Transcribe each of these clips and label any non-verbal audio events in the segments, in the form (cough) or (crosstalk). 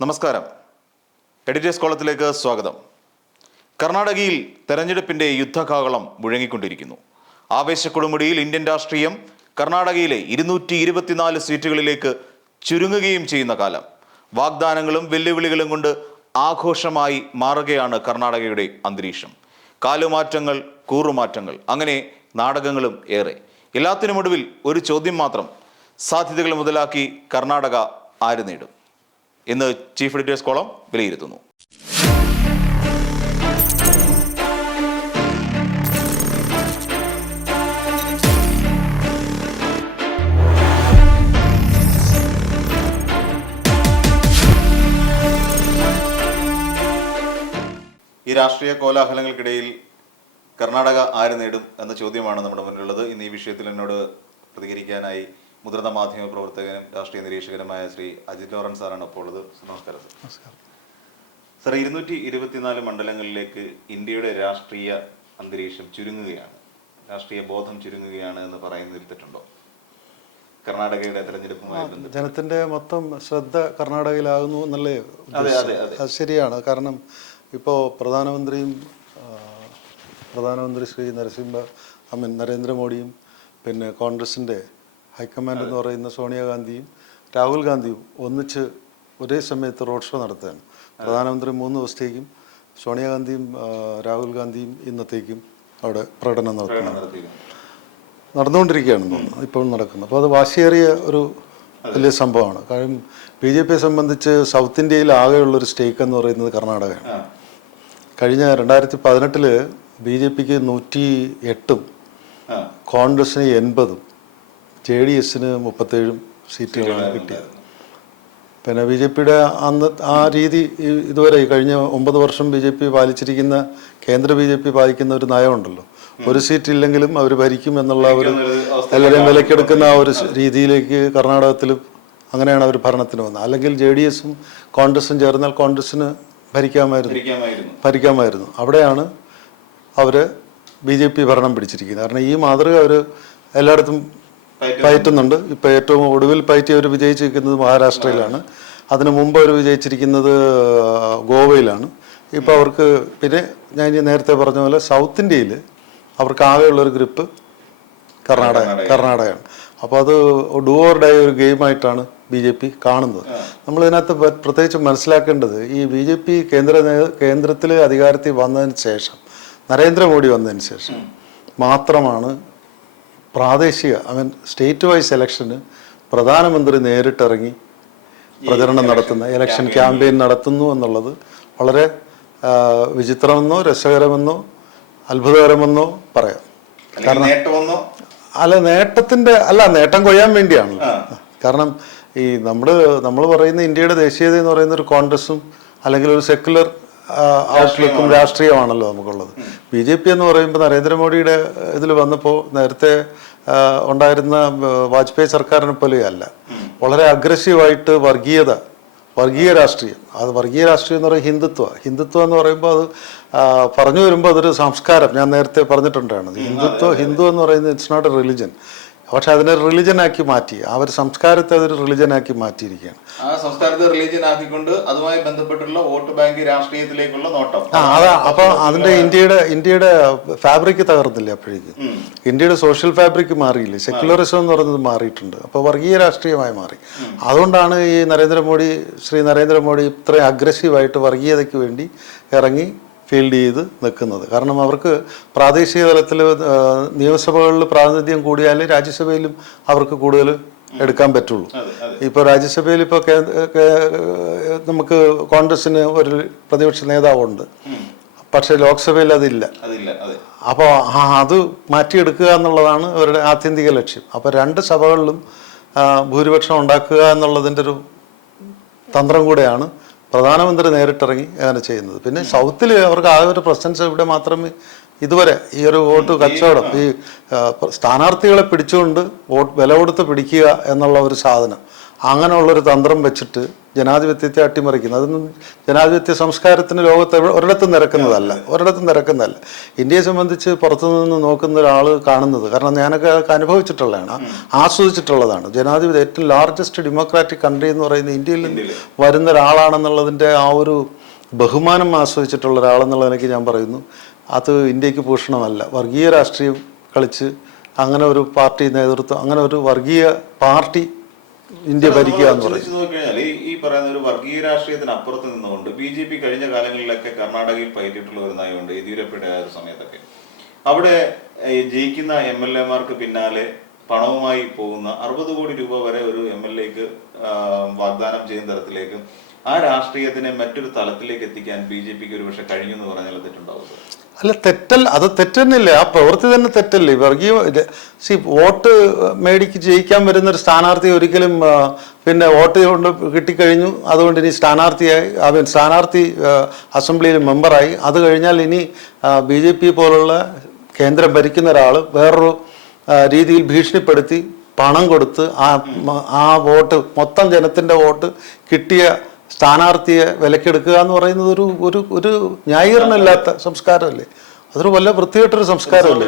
നമസ്കാരം. എഡിറ്റേഴ്സ് കോളത്തിലേക്ക് സ്വാഗതം. കർണാടകയിൽ തെരഞ്ഞെടുപ്പിന്റെ യുദ്ധകാകളം മുഴങ്ങിക്കൊണ്ടിരിക്കുന്നു. ആവേശക്കൊടുമുടിയിൽ ഇന്ത്യൻ രാഷ്ട്രീയം കർണാടകയിലെ ഇരുന്നൂറ്റി ഇരുപത്തിനാല് സീറ്റുകളിലേക്ക് ചുരുങ്ങുകയും ചെയ്യുന്ന കാലം. വാഗ്ദാനങ്ങളും വെല്ലുവിളികളും കൊണ്ട് ആഘോഷമായി മാറുകയാണ് കർണാടകയുടെ അന്തരീക്ഷം. കാലുമാറ്റങ്ങൾ കൂറുമാറ്റങ്ങൾ അങ്ങനെ നാടകങ്ങളും ഏറെ. എല്ലാത്തിനുമൊടുവിൽ ഒരു ചോദ്യം മാത്രം സാധ്യതകൾ മുതലാക്കി കർണാടക ആര് നേടും? ഇന്ന് ചീഫ് എഡിറ്റേഴ്സ് കോളം വിലയിരുത്തുന്നു. ഈ രാഷ്ട്രീയ കോലാഹലങ്ങൾക്കിടയിൽ കർണാടക ആര് നേടും എന്ന ചോദ്യമാണ് നമ്മുടെ മുന്നിലുള്ളത്. ഇന്ന് ഈ വിഷയത്തിൽ എന്നോട് പ്രതികരിക്കാനായി മുതിർന്ന മാധ്യമ പ്രവർത്തകനും രാഷ്ട്രീയ നിരീക്ഷകനുമായ ശ്രീ അജിത് ലോറൻസ് സാറാണ് ഇപ്പോൾ ഉള്ളത്. നമസ്കാരം സർ. സർ ഇരുന്നൂറ്റി ഇരുപത്തിനാല് മണ്ഡലങ്ങളിലേക്ക് ഇന്ത്യയുടെ രാഷ്ട്രീയ അന്തരീക്ഷം ചുരുങ്ങുകയാണ്. രാഷ്ട്രീയ ബോധം ചുരുങ്ങുകയാണ് എന്ന് പറയുന്നതിൽ തെറ്റുണ്ടോ കർണാടകയുടെ തെരഞ്ഞെടുപ്പുമായി ജനത്തിന്റെ മൊത്തം ശ്രദ്ധ കർണാടകയിലാകുന്നു എന്നല്ലേ അത് ശരിയാണ്. കാരണം ഇപ്പോൾ പ്രധാനമന്ത്രിയും പ്രധാനമന്ത്രി ശ്രീ നരസിംഹ ഐ മീൻ നരേന്ദ്രമോദിയും പിന്നെ കോൺഗ്രസിന്റെ ഹൈക്കമാൻഡ് എന്ന് പറയുന്ന സോണിയാഗാന്ധിയും രാഹുൽ ഗാന്ധിയും ഒന്നിച്ച് ഒരേ സമയത്ത് റോഡ് ഷോ നടത്തുകയാണ്. പ്രധാനമന്ത്രി മൂന്ന് ദിവസത്തേക്കും സോണിയാഗാന്ധിയും രാഹുൽ ഗാന്ധിയും ഇന്നത്തേക്കും അവിടെ പ്രകടനം നടത്തുന്നു നടന്നുകൊണ്ടിരിക്കുകയാണ് നടന്നുകൊണ്ടിരിക്കുകയാണെന്ന് തോന്നുന്നു. ഇപ്പോഴും നടക്കുന്നത് അപ്പോൾ അത് വാശിയേറിയ ഒരു വലിയ സംഭവമാണ്. കാരണം ബി ജെ പിയെ സംബന്ധിച്ച് സൗത്ത് ഇന്ത്യയിൽ ആകെയുള്ളൊരു സ്റ്റേക്ക് എന്ന് പറയുന്നത് കർണാടകയാണ്. കഴിഞ്ഞ രണ്ടായിരത്തി പതിനെട്ടിൽ ബി ജെ പിക്ക് നൂറ്റി എട്ടും കോൺഗ്രസിന് എൺപതും ജെ ഡി എസിന് മുപ്പത്തേഴും സീറ്റുകളാണ് കിട്ടിയത്. പിന്നെ ബി ജെ പിയുടെ അന്ന് ആ രീതി ഇതുവരെ കഴിഞ്ഞ ഒമ്പത് വർഷം ബി ജെ പി പാലിച്ചിരിക്കുന്ന കേന്ദ്ര ബി ജെ പി പാലിക്കുന്ന ഒരു നയമുണ്ടല്ലോ. ഒരു സീറ്റ് ഇല്ലെങ്കിലും അവർ ഭരിക്കും എന്നുള്ള ഒരു എല്ലാവരെയും വിലക്കെടുക്കുന്ന ആ ഒരു രീതിയിലേക്ക് കർണാടകത്തിലും അങ്ങനെയാണ് അവർ ഭരണത്തിന് വന്നത്. അല്ലെങ്കിൽ ജെ ഡി എസും കോൺഗ്രസും ചേർന്നാൽ കോൺഗ്രസിന് ഭരിക്കാമായിരുന്നു. ഭരിക്കാമായിരുന്നു. അവിടെയാണ് അവർ ബി ജെ പി ഭരണം പിടിച്ചിരിക്കുന്നത്. കാരണം ഈ മാതൃക അവർ എല്ലായിടത്തും പയറ്റുന്നുണ്ട്. ഇപ്പൊ ഏറ്റവും ഒടുവിൽ പയറ്റി അവർ വിജയിച്ചിരിക്കുന്നത് മഹാരാഷ്ട്രയിലാണ്. അതിനു മുമ്പ് അവർ വിജയിച്ചിരിക്കുന്നത് ഗോവയിലാണ്. ഇപ്പോൾ അവർക്ക് പിന്നെ ഞാൻ ഇനി നേരത്തെ പറഞ്ഞ പോലെ സൗത്ത് ഇന്ത്യയിൽ അവർക്ക് ആകെയുള്ളൊരു ഗ്രിപ്പ് കർണാടക കർണാടകയാണ്. അപ്പോൾ അത് ഡുവോർഡായ ഒരു ഗെയിമായിട്ടാണ് ബി ജെ പി കാണുന്നത്. പ- പ്രത്യേകിച്ച് മനസ്സിലാക്കേണ്ടത് ഈ ബി ജെ പി കേന്ദ്ര നേ- കേന്ദ്രത്തിൽ അധികാരത്തിൽ വന്നതിന് ശേഷം നരേന്ദ്രമോദി വന്നതിന് ശേഷം മാത്രമാണ് പ്രാദേശിക ഐ മീൻ സ്റ്റേറ്റ് വൈസ് ഇലക്ഷന് പ്രധാനമന്ത്രി നേരിട്ടിറങ്ങി പ്രചരണം നടത്തുന്ന ഇലക്ഷൻ ക്യാമ്പയിൻ നടത്തുന്നു എന്നുള്ളത് വളരെ വിചിത്രമെന്നോ രസകരമെന്നോ അത്ഭുതകരമെന്നോ പറയാം. കാരണം അല്ല നേട്ടത്തിന്റെ അല്ല നേട്ടം കൊയ്യാൻ വേണ്ടിയാണ് കാരണം ഈ നമ്മൾ നമ്മൾ പറയുന്ന ഇന്ത്യയുടെ ദേശീയത എന്ന് പറയുന്ന ഒരു കോൺഗ്രസും അല്ലെങ്കിൽ ഒരു സെക്യുലർ ഔട്ട്ലുക്കും രാഷ്ട്രീയമാണല്ലോ നമുക്കുള്ളത്. ബി ജെ പി എന്ന് പറയുമ്പോൾ നരേന്ദ്രമോദിയുടെ ഇതിൽ വന്നപ്പോൾ നേരത്തെ ഉണ്ടായിരുന്ന വാജ്പേയി സർക്കാരിനെ പോലെയല്ല. വളരെ അഗ്രസീവായിട്ട് വർഗീയത വർഗീയ രാഷ്ട്രീയം. അത് വർഗീയ രാഷ്ട്രീയം എന്ന് പറയുന്നത് ഹിന്ദുത്വ. ഹിന്ദുത്വം എന്ന് പറയുമ്പോൾ അത് പറഞ്ഞു വരുമ്പോൾ അതൊരു സംസ്കാരം. ഞാൻ നേരത്തെ പറഞ്ഞിട്ടുണ്ടാണ് ഹിന്ദുത്വ ഹിന്ദു എന്ന് പറയുന്നത് ഇറ്റ്സ് നോട്ട് എ റിലിജൻ പക്ഷെ അതിനെ റിലിജൻ ആക്കി മാറ്റി. ആ ഒരു സംസ്കാരത്തെ അതൊരു റിലിജൻ ആക്കി മാറ്റിയിരിക്കുകയാണ്. ആ സംസ്കാരത്തെ റിലീജിയൻ ആക്കിക്കൊണ്ട് അതുമായി ബന്ധപ്പെട്ടുള്ള വോട്ട് ബാങ്ക് രാഷ്ട്രീയത്തിലേക്കുള്ള നോട്ടം. ആ അതാ. അപ്പൊ അതിന്റെ ഇന്ത്യയുടെ ഇന്ത്യയുടെ ഫാബ്രിക് തകർന്നില്ലേ അപ്പോഴേക്കും? ഇന്ത്യയുടെ സോഷ്യൽ ഫാബ്രിക് മാറിയില്ലേ? സെക്യുലറിസം എന്ന് പറയുന്നത് മാറിയിട്ടുണ്ട്. അപ്പോൾ വർഗീയ രാഷ്ട്രീയമായി മാറി. അതുകൊണ്ടാണ് ഈ നരേന്ദ്രമോദി ശ്രീ നരേന്ദ്രമോദി ഇത്രയും അഗ്രസീവായിട്ട് വർഗീയതയ്ക്ക് വേണ്ടി ഇറങ്ങി ഫീൽഡ് ചെയ്ത് നിൽക്കുന്നത്. കാരണം അവർക്ക് പ്രാദേശിക തലത്തിൽ നിയമസഭകളിൽ പ്രാതിനിധ്യം കൂടിയാൽ രാജ്യസഭയിലും അവർക്ക് കൂടുതൽ എടുക്കാൻ പറ്റുള്ളൂ. ഇപ്പോൾ രാജ്യസഭയിൽ ഇപ്പോൾ നമുക്ക് കോൺഗ്രസിന് ഒരു പ്രതിപക്ഷ നേതാവുണ്ട്. പക്ഷെ ലോക്സഭയിൽ അതില്ല. അതില്ല അതെ. അപ്പോൾ അത് മാറ്റിയെടുക്കുക എന്നുള്ളതാണ് അവരുടെ ആത്യന്തിക ലക്ഷ്യം. അപ്പോൾ രണ്ട് സഭകളിലും ഭൂരിപക്ഷം ഉണ്ടാക്കുക എന്നുള്ളതിന്റെ ഒരു തന്ത്രം കൂടെയാണ് പ്രധാനമന്ത്രി നേരിട്ടിറങ്ങി അങ്ങനെ ചെയ്യുന്നത്. പിന്നെ സൗത്തിൽ അവർക്ക് ആ ഒരു പ്രസൻസ് ഇവിടെ മാത്രമേ ഇതുവരെ ഈ ഒരു വോട്ട് കച്ചവടം ഈ സ്ഥാനാർത്ഥികളെ പിടിച്ചുകൊണ്ട് വോട്ട് വില കൊടുത്ത് പിടിക്കുക എന്നുള്ള ഒരു സാധനം. അങ്ങനെയുള്ളൊരു തന്ത്രം വെച്ചിട്ട് ജനാധിപത്യത്തെ അട്ടിമറിക്കുന്നു. അതൊന്നും ജനാധിപത്യ സംസ്കാരത്തിന് ലോകത്ത് ഒരിടത്തും നിരക്കുന്നതല്ല. ഒരിടത്തും നിരക്കുന്നതല്ല. ഇന്ത്യയെ സംബന്ധിച്ച് പുറത്തുനിന്ന് നോക്കുന്ന ഒരാൾ കാണുന്നത് കാരണം ഞാനൊക്കെ അതൊക്കെ അനുഭവിച്ചിട്ടുള്ളതാണ് ആസ്വദിച്ചിട്ടുള്ളതാണ്. ജനാധിപത്യം ഏറ്റവും ലാർജസ്റ്റ് ഡെമോക്രാറ്റിക് കൺട്രി എന്ന് പറയുന്നത് ഇന്ത്യയിൽ നിന്ന് വരുന്ന ഒരാളാണെന്നുള്ളതിന്റെ ആ ഒരു ബഹുമാനം ആസ്വദിച്ചിട്ടുള്ള ഒരാളെന്നുള്ള നിലയ്ക്ക് ഞാൻ പറയുന്നു. അത് ഇന്ത്യയ്ക്ക് ഭൂഷണമല്ല. വർഗീയ രാഷ്ട്രീയം കളിച്ച് അങ്ങനെ ഒരു പാർട്ടി നേതൃത്വം അങ്ങനെ ഒരു വർഗീയ പാർട്ടി ഇന്ത്യ ഭരിക്കുക എന്ന് പറയും. ചിന്തിച്ചു നോക്കിക്കഴിഞ്ഞാൽ ഈ ഈ പറയുന്ന ഒരു വർഗീയ രാഷ്ട്രീയത്തിന് അപ്പുറത്ത് നിന്നുകൊണ്ട് ബി ജെ പി കഴിഞ്ഞ കാലങ്ങളിലൊക്കെ കർണാടകയിൽ പയറ്റിട്ടുള്ള ഒരു നയമുണ്ട് യെദ്യൂരപ്പയുടെ ആ ഒരു സമയത്തൊക്കെ. അവിടെ ജയിക്കുന്ന എം എൽ എമാർക്ക് പിന്നാലെ പണവുമായി പോകുന്ന അറുപത് കോടി രൂപ വരെ ഒരു എം എൽ എക്ക് വാഗ്ദാനം ചെയ്യുന്ന തരത്തിലേക്ക് ആ രാഷ്ട്രീയത്തിനെ മറ്റൊരു തലത്തിലേക്ക് എത്തിക്കാൻ ബി ജെ പിക്ക് ഒരുപക്ഷെ കഴിഞ്ഞു എന്ന് പറഞ്ഞാൽ തെറ്റുണ്ടാവും അല്ല തെറ്റല്ല അത് തെറ്റെന്നില്ലേ ആ പ്രവൃത്തി തന്നെ തെറ്റല്ലേ? വർഗീയ സി വോട്ട് മേടിക്ക് ജയിക്കാൻ വരുന്ന ഒരു സ്ഥാനാർത്ഥി ഒരിക്കലും പിന്നെ വോട്ട് കൊണ്ട് കിട്ടിക്കഴിഞ്ഞു അതുകൊണ്ട് ഇനി സ്ഥാനാർത്ഥിയായി അവൻ സ്ഥാനാർത്ഥി അസംബ്ലിയിൽ മെമ്പറായി. അത് കഴിഞ്ഞാൽ ഇനി ബി ജെ പി പോലുള്ള കേന്ദ്രം ഭരിക്കുന്ന ഒരാൾ വേറൊരു രീതിയിൽ ഭീഷണിപ്പെടുത്തി പണം കൊടുത്ത് ആ ആ വോട്ട് മൊത്തം ജനത്തിന്റെ വോട്ട് കിട്ടിയ സ്ഥാനാർത്ഥിയെ വിലക്കെടുക്കുക എന്ന് പറയുന്നത് ഒരു ഒരു ഒരു ന്യായീകരണമില്ലാത്ത സംസ്കാരമല്ലേ? അതൊരു വല്ല വൃത്തികെട്ടൊരു സംസ്കാരമല്ലേ?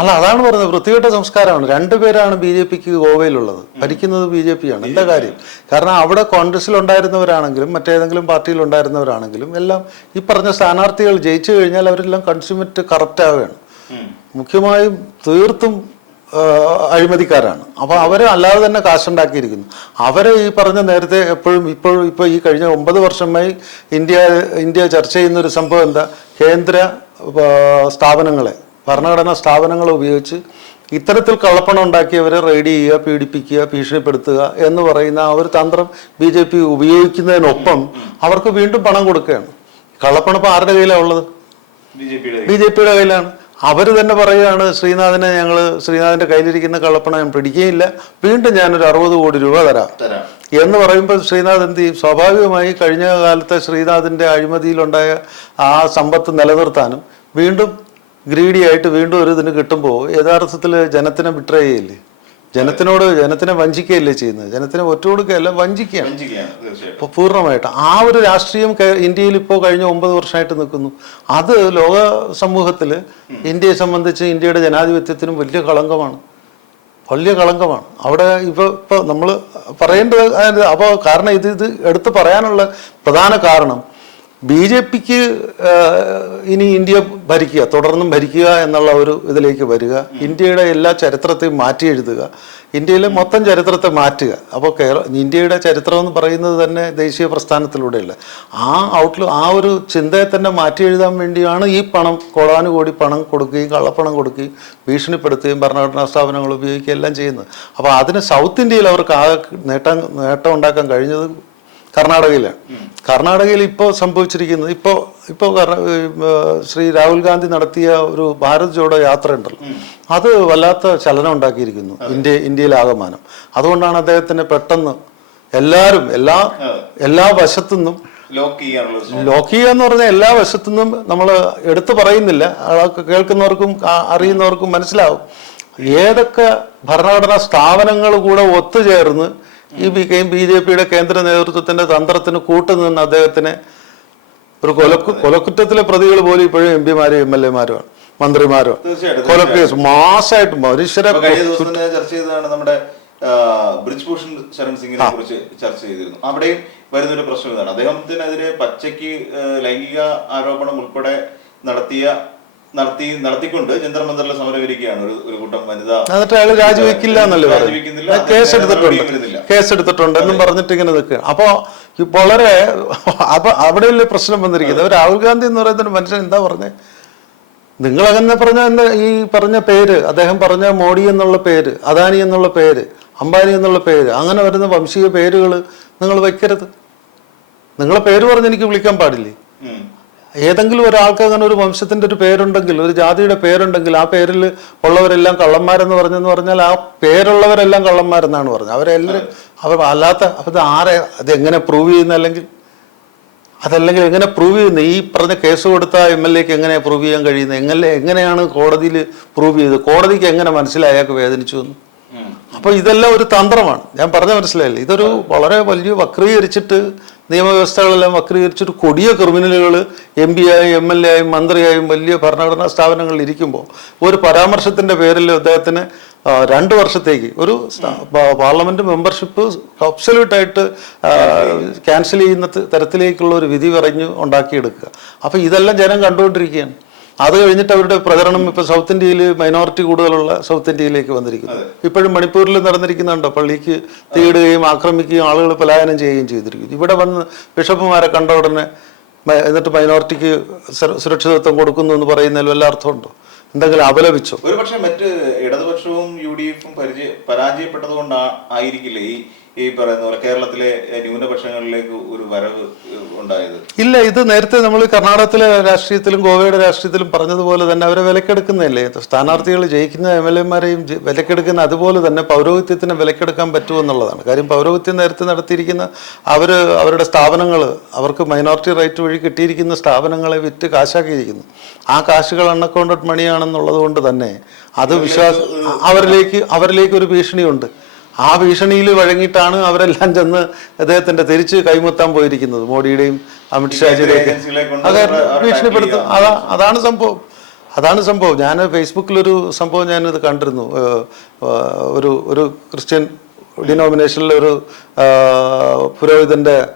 അല്ല അതാണ് പറയുന്നത് വൃത്തികെട്ട സംസ്കാരമാണ്. രണ്ടുപേരാണ് ബി ജെ പിക്ക് ഗോവയിലുള്ളത്. ഭരിക്കുന്നത് ബി ജെ പി ആണ് എന്താ കാര്യം? കാരണം അവിടെ കോൺഗ്രസിൽ ഉണ്ടായിരുന്നവരാണെങ്കിലും മറ്റേതെങ്കിലും പാർട്ടിയിൽ ഉണ്ടായിരുന്നവരാണെങ്കിലും എല്ലാം ഈ പറഞ്ഞ സ്ഥാനാർത്ഥികൾ ജയിച്ചു കഴിഞ്ഞാൽ അവരെല്ലാം കൺസ്യൂമറ്റ് കറക്റ്റ് ആവുകയാണ്. മുഖ്യമായും തീർത്തും അഴിമതിക്കാരാണ്. അപ്പോൾ അവരെ അല്ലാതെ തന്നെ കാശുണ്ടാക്കിയിരിക്കുന്നു. അവരെ ഈ പറഞ്ഞ നേരത്തെ എപ്പോഴും ഇപ്പോഴും ഇപ്പോൾ ഈ കഴിഞ്ഞ ഒമ്പത് വർഷമായി ഇന്ത്യ ഇന്ത്യ ചർച്ച ചെയ്യുന്ന ഒരു സംഭവം എന്താ? കേന്ദ്ര സ്ഥാപനങ്ങളെ ഭരണഘടനാ സ്ഥാപനങ്ങളെ ഉപയോഗിച്ച് ഇത്തരത്തിൽ കള്ളപ്പണം ഉണ്ടാക്കിയവരെ റെയ്ഡ് ചെയ്യുക പീഡിപ്പിക്കുക ഭീഷണിപ്പെടുത്തുക എന്ന് പറയുന്ന ആ ഒരു തന്ത്രം ബി ജെ പി ഉപയോഗിക്കുന്നതിനൊപ്പം അവർക്ക് വീണ്ടും പണം കൊടുക്കുകയാണ്. കള്ളപ്പണം ഇപ്പോൾ ആരുടെ കയ്യിലാണ് ഉള്ളത്? ബി ജെ പിയുടെ ബി ജെ പിയുടെ കയ്യിലാണ്. അവർ തന്നെ പറയുകയാണ് ശ്രീനാഥിനെ ഞങ്ങൾ ശ്രീനാഥിന്റെ കയ്യിലിരിക്കുന്ന കള്ളപ്പണം ഞാൻ പിടിക്കുകയില്ല വീണ്ടും ഞാനൊരു അറുപത് കോടി രൂപ തരാം. എന്ന് പറയുമ്പോൾ ശ്രീനാഥ് എന്ത് ചെയ്യും? സ്വാഭാവികമായി കഴിഞ്ഞ കാലത്തെ ശ്രീനാഥിന്റെ അഴിമതിയിലുണ്ടായ ആ സമ്പത്ത് നിലനിർത്താനും വീണ്ടും ഗ്രീഡിയായിട്ട് വീണ്ടും ഒരു ഇതിന് കിട്ടുമ്പോൾ യഥാർത്ഥത്തിൽ ജനത്തിനെ ബിട്രേ ചെയ്യില്ലേ? ജനത്തിനോട് ജനത്തിനെ വഞ്ചിക്കുകയല്ലേ ചെയ്യുന്നത്? ജനത്തിനെ ഒറ്റ കൊടുക്കുകയല്ല വഞ്ചിക്കുകയാണ് ഇപ്പൊ ഇപ്പോൾ പൂർണമായിട്ട് ആ ഒരു രാഷ്ട്രീയം ഇന്ത്യയിൽ ഇപ്പോൾ കഴിഞ്ഞ ഒമ്പത് വർഷമായിട്ട് നിൽക്കുന്നു. അത് ലോക സമൂഹത്തിൽ ഇന്ത്യയെ സംബന്ധിച്ച് ഇന്ത്യയുടെ ജനാധിപത്യത്തിനും വലിയ കളങ്കമാണ്. വലിയ കളങ്കമാണ്. അവിടെ ഇപ്പോൾ ഇപ്പോൾ നമ്മൾ പറയേണ്ടത് അപ്പോൾ കാരണം ഇത് ഇത് എടുത്ത് പറയാനുള്ള പ്രധാന കാരണം ബി ജെ പിക്ക് ഇനി ഇന്ത്യ ഭരിക്കുക തുടർന്നും ഭരിക്കുക എന്നുള്ള ഒരു ഇതിലേക്ക് വരിക ഇന്ത്യയുടെ എല്ലാ ചരിത്രത്തെയും മാറ്റി എഴുതുക ഇന്ത്യയിലെ മൊത്തം ചരിത്രത്തെ മാറ്റുക. അപ്പോൾ കേരള ഇന്ത്യയുടെ ചരിത്രം എന്ന് പറയുന്നത് തന്നെ ദേശീയ പ്രസ്ഥാനത്തിലൂടെയല്ല. ആ ഔട്ട്ലു ആ ഒരു ചിന്തയെ തന്നെ മാറ്റി എഴുതാൻ വേണ്ടിയാണ് ഈ പണം കോടാനുകോടി പണം കൊടുക്കുകയും കള്ളപ്പണം കൊടുക്കുകയും ഭീഷണിപ്പെടുത്തുകയും ഭരണഘടനാ സ്ഥാപനങ്ങൾ ഉപയോഗിക്കുകയും എല്ലാം ചെയ്യുന്നത്. അപ്പോൾ അതിന് സൗത്ത് ഇന്ത്യയിൽ അവർക്ക് ആകെ നേട്ടം നേട്ടം ഉണ്ടാക്കാൻ കഴിഞ്ഞത് കർണാടകയിലാണ് കർണാടകയിൽ ഇപ്പോൾ സംഭവിച്ചിരിക്കുന്നത് ഇപ്പോൾ ഇപ്പോൾ ശ്രീ രാഹുൽ ഗാന്ധി നടത്തിയ ഒരു ഭാരത് ജോഡോ യാത്ര ഉണ്ടല്ലോ. അത് വല്ലാത്ത ചലനം ഉണ്ടാക്കിയിരിക്കുന്നു. ഇന്ത്യ ഇന്ത്യയിലാകമാനം. അതുകൊണ്ടാണ് അദ്ദേഹത്തിന് പെട്ടെന്ന് എല്ലാവരും എല്ലാ എല്ലാ വശത്തുനിന്നും ലോക്ക് ചെയ്യുക എന്ന് പറഞ്ഞാൽ എല്ലാ വശത്തുനിന്നും നമ്മൾ എടുത്തു പറയുന്നില്ല. കേൾക്കുന്നവർക്കും അറിയുന്നവർക്കും മനസ്സിലാവും. ഏതൊക്കെ ഭരണഘടനാ സ്ഥാപനങ്ങൾ കൂടെ ഒത്തുചേർന്ന് ഈ ബി കെയും ബി ജെ പിയുടെ കേന്ദ്ര നേതൃത്വത്തിന്റെ തന്ത്രത്തിന് കൂട്ടുനിന്ന് അദ്ദേഹത്തിന് ഒരു കൊലക്കു കൊലക്കുറ്റത്തിലെ പ്രതികൾ പോലും ഇപ്പോഴും എം പിമാരും എം എൽ എമാരുമാണ് മന്ത്രിമാരും കൊലക്കേസ് മാസമായിട്ട് മനുഷ്യരെ ചർച്ച ചെയ്തതാണ് നമ്മുടെ ബ്രിജ് ഭൂഷൺ ശരൺ സിംഗിനെ കുറിച്ച് ചർച്ച ചെയ്തിരുന്നു. അവിടെയും വരുന്നൊരു പ്രശ്നം ഇതാണ്. അദ്ദേഹത്തിനെതിരെ പച്ചയ്ക്ക് ലൈംഗിക ആരോപണം ഉൾപ്പെടെ നടത്തിയ നടത്തി നടത്തിക്കൊണ്ട് ജന്തർ മന്ദറിൽ ഒരു ഒരു കൂട്ടം വനിതാ എന്നിട്ട് അയാൾ രാജിവെക്കില്ല എന്നല്ലേ രാജിവെക്കുന്നില്ല. കേസ് എടുത്തിട്ടുണ്ട്. കേസ് എടുത്തിട്ടുണ്ട് എന്നും പറഞ്ഞിട്ട് ഇങ്ങനെ നിൽക്കുക. അപ്പോൾ വളരെ അപ്പൊ അവിടെയല്ലേ പ്രശ്നം വന്നിരിക്കുന്നത്? രാഹുൽ ഗാന്ധി എന്ന് പറയുന്ന മനുഷ്യൻ എന്താ പറഞ്ഞത് നിങ്ങൾ അങ്ങനെ പറഞ്ഞ എന്താ ഈ പറഞ്ഞ പേര് അദ്ദേഹം പറഞ്ഞ മോഡി എന്നുള്ള പേര് അദാനി എന്നുള്ള പേര് അംബാനി എന്നുള്ള പേര് അങ്ങനെ വരുന്ന വംശീയ പേരുകൾ നിങ്ങൾ വെക്കരുത്. നിങ്ങളെ പേര് പറഞ്ഞ് എനിക്ക് വിളിക്കാൻ പാടില്ലേ. ഏതെങ്കിലും ഒരാൾക്ക് അങ്ങനെ ഒരു വംശത്തിന്റെ ഒരു പേരുണ്ടെങ്കിൽ ഒരു ജാതിയുടെ പേരുണ്ടെങ്കിൽ ആ പേരിൽ ഉള്ളവരെല്ലാം കള്ളന്മാരെന്ന് പറഞ്ഞെന്ന് പറഞ്ഞാൽ ആ പേരുള്ളവരെല്ലാം കള്ളന്മാരെന്നാണ് പറഞ്ഞത്. അവരെല്ലാവരും അവർ അല്ലാത്ത അത് ആരെ അത് എങ്ങനെ പ്രൂവ് ചെയ്യുന്ന അല്ലെങ്കിൽ? അതല്ലെങ്കിൽ എങ്ങനെ പ്രൂവ് ചെയ്യുന്നത് ഈ പറഞ്ഞ കേസ് കൊടുത്ത എം എൽ എക്ക് എങ്ങനെ പ്രൂവ് ചെയ്യാൻ കഴിയുന്നത്? എങ്ങനെ എങ്ങനെയാണ് കോടതിയിൽ പ്രൂവ് ചെയ്തത്? കോടതിക്ക് എങ്ങനെ മനസ്സിലായി? അയാൾക്ക് വേദനിച്ചു എന്ന്. അപ്പോൾ ഇതെല്ലാം ഒരു തന്ത്രമാണ്. ഞാൻ പറഞ്ഞ മനസ്സിലായില്ലേ? ഇതൊരു വളരെ വലിയ വക്രീകരിച്ചിട്ട് നിയമവ്യവസ്ഥകളെല്ലാം വക്രീകരിച്ചിട്ട് കൊടിയ ക്രിമിനലുകൾ എം പി ആയും എം എൽ എ ആയും മന്ത്രിയായും വലിയ ഭരണഘടനാ സ്ഥാപനങ്ങളിൽ ഇരിക്കുമ്പോൾ ഒരു പരാമർശത്തിന്റെ പേരിൽ അദ്ദേഹത്തിന് രണ്ട് വർഷത്തേക്ക് ഒരു പാർലമെന്റ് മെമ്പർഷിപ്പ് അബ്സല്യൂട്ടായിട്ട് ക്യാൻസൽ ചെയ്യുന്ന തരത്തിലേക്കുള്ള ഒരു വിധി പറഞ്ഞു ഉണ്ടാക്കിയെടുക്കുക. അപ്പോൾ ഇതെല്ലാം ജനം കണ്ടുകൊണ്ടിരിക്കുകയാണ്. അത് കഴിഞ്ഞിട്ട് അവരുടെ പ്രചരണം ഇപ്പൊ സൗത്ത് ഇന്ത്യയിൽ മൈനോറിറ്റി കൂടുതലുള്ള സൗത്ത് ഇന്ത്യയിലേക്ക് വന്നിരിക്കുന്നു. ഇപ്പോഴും മണിപ്പൂരിൽ നടന്നിരിക്കുന്നുണ്ടോ? പള്ളിക്ക് തീയിടുകയും ആക്രമിക്കുകയും ആളുകൾ പലായനം ചെയ്യുകയും ചെയ്തിരിക്കുന്നു. ഇവിടെ വന്ന് ബിഷപ്പുമാരെ കണ്ട ഉടനെ എന്നിട്ട് മൈനോറിറ്റിക്ക് സുരക്ഷിതത്വം കൊടുക്കുന്നു എന്ന് പറയുന്നതിൽ വല്ല അർത്ഥമുണ്ടോ? എന്തെങ്കിലും അപലപിച്ചോ? ഒരു പക്ഷേ മറ്റ് ഇടതുപക്ഷവും യു ഡി എഫും പരാജയപ്പെട്ടത് കൊണ്ടാ ആയിരിക്കില്ലേ ഈ ഈ പറയുന്ന പോലെ കേരളത്തിലെ ന്യൂനപക്ഷങ്ങളിലേക്ക് ഒരു വരവ് ഉണ്ടായത്? ഇല്ല ഇത് നേരത്തെ നമ്മൾ കർണാടകത്തിലെ രാഷ്ട്രീയത്തിലും ഗോവയുടെ രാഷ്ട്രീയത്തിലും പറഞ്ഞതുപോലെ തന്നെ അവരെ വിലക്കെടുക്കുന്നതല്ലേ? സ്ഥാനാർത്ഥികൾ ജയിക്കുന്ന എം എൽ എമാരെയും വിലക്കെടുക്കുന്ന അതുപോലെ തന്നെ പൗരോഹിത്യത്തിന് വിലക്കെടുക്കാൻ പറ്റുമെന്നുള്ളതാണ് കാര്യം പൗരോഹിത്യം നേരത്തെ നടത്തിയിരിക്കുന്ന അവർ അവരുടെ സ്ഥാപനങ്ങൾ അവർക്ക് മൈനോറിറ്റി റൈറ്റ് വഴി കിട്ടിയിരിക്കുന്ന സ്ഥാപനങ്ങളെ വിറ്റ് കാശാക്കിയിരിക്കുന്നു. ആ കാശുകൾ അൺഅക്കൗണ്ടഡ് മണിയാണെന്നുള്ളത് കൊണ്ട് തന്നെ അത് വിശ്വാസം അവരിലേക്ക് അവരിലേക്ക് ഒരു ഭീഷണിയുണ്ട്. ആ ഭീഷണിയിൽ വഴങ്ങിയിട്ടാണ് അവരെല്ലാം ചെന്ന് അദ്ദേഹത്തിന്റെ തിരിച്ച് കൈമുത്താൻ പോയിരിക്കുന്നത്. മോഡിയുടെയും അമിത്ഷാജിയുടെയും അതെ ഭീഷണിപ്പെടുത്തും. അതാ അതാണ് സംഭവം. അതാണ് സംഭവം. ഞാൻ ഫേസ്ബുക്കിലൊരു സംഭവം ഞാനിത് കണ്ടിരുന്നു. ഒരു ഒരു ക്രിസ്ത്യൻ ഡിനോമിനേഷനിലെ ഒരു പുരോഹിതന്റെ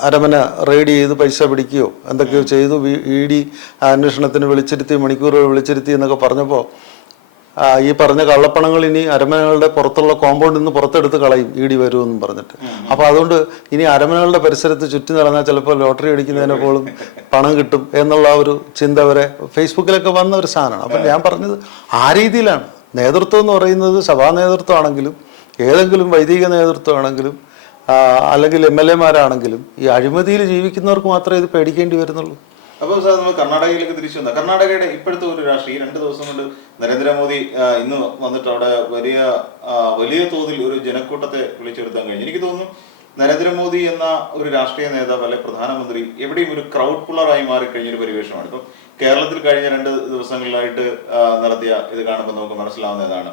അരമന റെയ്ഡ് ചെയ്ത് പൈസ പിടിക്കുകയോ എന്തൊക്കെയോ ചെയ്തു. ഇ ഡി അന്വേഷണത്തിന് വിളിച്ചിരുത്തി മണിക്കൂറുകൾ വിളിച്ചിരുത്തി എന്നൊക്കെ പറഞ്ഞപ്പോൾ ഈ പറഞ്ഞ കള്ളപ്പണങ്ങൾ ഇനി അരമനകളുടെ പുറത്തുള്ള കോമ്പൗണ്ടിൽ നിന്ന് പുറത്തെടുത്ത് കളയും. ഇ ഡി വരുമെന്നും പറഞ്ഞിട്ട്. അപ്പൊ അതുകൊണ്ട് ഇനി അരമനകളുടെ പരിസരത്ത് ചുറ്റി നടന്നാൽ ചിലപ്പോൾ ലോട്ടറി അടിക്കുന്നതിനെ പോലും പണം കിട്ടും എന്നുള്ള ഒരു ചിന്ത വരെ ഫേസ്ബുക്കിലൊക്കെ വന്ന ഒരു സാധനമാണ്. അപ്പം ഞാൻ പറഞ്ഞത് ആ രീതിയിലാണ്. നേതൃത്വം എന്ന് പറയുന്നത് സഭാ നേതൃത്വമാണെങ്കിലും ഏതെങ്കിലും വൈദിക നേതൃത്വമാണെങ്കിലും അല്ലെങ്കിൽ എം എൽ എമാരാണെങ്കിലും ഈ അഴിമതിയിൽ ജീവിക്കുന്നവർക്ക് മാത്രമേ ഇത് പേടിക്കേണ്ടി വരുന്നുള്ളൂ. അപ്പോൾ സാർ നമ്മൾ കർണാടകയിലേക്ക് തിരിച്ചു വന്നാൽ കർണാടകയുടെ ഇപ്പോഴത്തെ ഒരു രാഷ്ട്രീയം രണ്ട് ദിവസം കൊണ്ട് നരേന്ദ്രമോദി ഇന്ന് വന്നിട്ട് അവിടെ വലിയ വലിയ തോതിൽ ഒരു ജനക്കൂട്ടത്തെ വിളിച്ചെടുത്താൻ കഴിഞ്ഞു. എനിക്ക് തോന്നുന്നു നരേന്ദ്രമോദി എന്ന ഒരു രാഷ്ട്രീയ നേതാവ് അല്ലെ പ്രധാനമന്ത്രി എവിടെയും ഒരു ക്രൗഡ് പുള്ളറായി മാറിക്കഴിഞ്ഞൊരു പരിവേഷമാണ്. ഇപ്പം കേരളത്തിൽ കഴിഞ്ഞ രണ്ട് ദിവസങ്ങളിലായിട്ട് നടത്തിയ ഇത് കാണുമ്പോൾ നമുക്ക് മനസ്സിലാവുന്നതാണ്.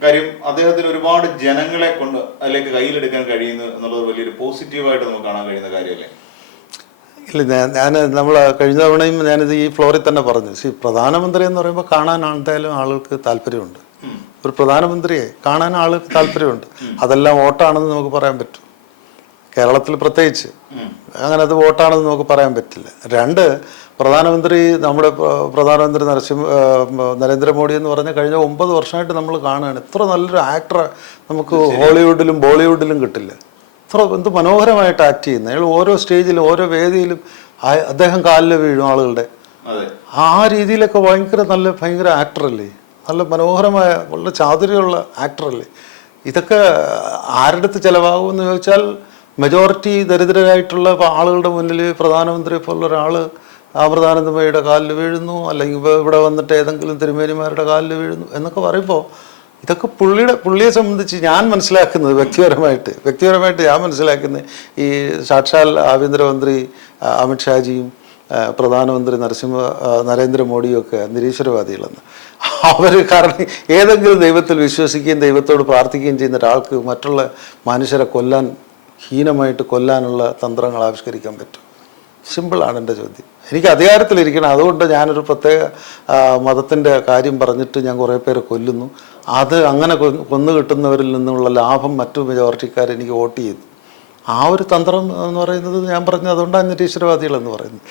കാര്യം അദ്ദേഹത്തിന് ഒരുപാട് ജനങ്ങളെ കൊണ്ട് അതിലേക്ക് കയ്യിലെടുക്കാൻ കഴിയുന്നു എന്നുള്ളത് വലിയൊരു പോസിറ്റീവായിട്ട് നമുക്ക് കാണാൻ കഴിയുന്ന കാര്യമല്ലേ? ഇല്ല ഞാൻ ഞാൻ നമ്മൾ കഴിഞ്ഞ തവണയും ഞാനിത് ഈ ഫ്ലോറിൽ തന്നെ പറഞ്ഞു. സി പ്രധാനമന്ത്രി എന്ന് പറയുമ്പോൾ കാണാൻ എന്തായാലും ആളുകൾക്ക് താല്പര്യമുണ്ട്. ഒരു പ്രധാനമന്ത്രിയെ കാണാൻ ആളുകൾക്ക് താല്പര്യമുണ്ട്. അതെല്ലാം വോട്ടാണെന്ന് നമുക്ക് പറയാൻ പറ്റും. കേരളത്തിൽ പ്രത്യേകിച്ച്. അങ്ങനെ അത് വോട്ടാണെന്ന് നമുക്ക് പറയാൻ പറ്റില്ല. രണ്ട് പ്രധാനമന്ത്രി നമ്മുടെ പ്രധാനമന്ത്രി നരസിംഹ നരേന്ദ്രമോദി എന്ന് പറഞ്ഞ കഴിഞ്ഞ ഒമ്പത് വർഷമായിട്ട് നമ്മൾ കാണുകയാണ്. ഇത്ര നല്ലൊരു ആക്ടറെ നമുക്ക് ഹോളിവുഡിലും ബോളിവുഡിലും കിട്ടില്ല. ഇത്ര എന്ത് മനോഹരമായിട്ട് ആക്ട് ചെയ്യുന്നത് അയാൾ ഓരോ സ്റ്റേജിലും ഓരോ വേദിയിലും അദ്ദേഹം കാലിൽ വീഴും ആളുകളുടെ. ആ രീതിയിലൊക്കെ ഭയങ്കര നല്ല ഭയങ്കര ആക്ടറല്ലേ നല്ല മനോഹരമായ വളരെ ചാതുര്യമുള്ള ആക്ടറല്ലേ ഇതൊക്കെ ആരുടെ അടുത്ത് ചിലവാകുമെന്ന് ചോദിച്ചാൽ മെജോറിറ്റി ദരിദ്രരായിട്ടുള്ള ആളുകളുടെ മുന്നിൽ പ്രധാനമന്ത്രിയെ പോലുള്ള ഒരാൾ അമൃതാനന്ദമയുടെ കാലിൽ വീഴുന്നു. അല്ലെങ്കിൽ ഇവിടെ വന്നിട്ട് ഏതെങ്കിലും തിരുമേനിമാരുടെ കാലിൽ വീഴുന്നു എന്നൊക്കെ പറയുമ്പോൾ ഇതൊക്കെ പുള്ളിയുടെ പുള്ളിയെ സംബന്ധിച്ച് ഞാൻ മനസ്സിലാക്കുന്നത് വ്യക്തിപരമായിട്ട് വ്യക്തിപരമായിട്ട് ഞാൻ മനസ്സിലാക്കുന്നത് ഈ സാക്ഷാൽ ആഭ്യന്തരമന്ത്രി അമിത്ഷാജിയും പ്രധാനമന്ത്രി നരസിംഹ ആ, നരേന്ദ്രമോദിയും ഒക്കെ നിരീശ്വരവാദികളെന്ന് അവർ കാരണം ഏതെങ്കിലും ദൈവത്തിൽ വിശ്വസിക്കുകയും ദൈവത്തോട് പ്രാർത്ഥിക്കുകയും ചെയ്യുന്ന ഒരാൾക്ക് മറ്റുള്ള മനുഷ്യരെ കൊല്ലാൻ ഹീനമായിട്ട് കൊല്ലാനുള്ള തന്ത്രങ്ങൾ ആവിഷ്കരിക്കാൻ പറ്റും. സിമ്പിളാണ് എന്റെ ചോദ്യം. എനിക്ക് അധികാരത്തിലിരിക്കണം. അതുകൊണ്ട് ഞാനൊരു പ്രത്യേക മതത്തിന്റെ കാര്യം പറഞ്ഞിട്ട് ഞാൻ കുറേ പേരെ കൊല്ലുന്നു. അത് അങ്ങനെ കൊന്നു കിട്ടുന്നവരിൽ നിന്നുള്ള ലാഭം മറ്റു മെജോറിറ്റിക്കാർ എനിക്ക് വോട്ട് ചെയ്തു. ആ ഒരു തന്ത്രം എന്ന് പറയുന്നത് ഞാൻ പറഞ്ഞത് അതുകൊണ്ടാണ് നിരീശ്വരവാദികൾ എന്ന് പറയുന്നത്.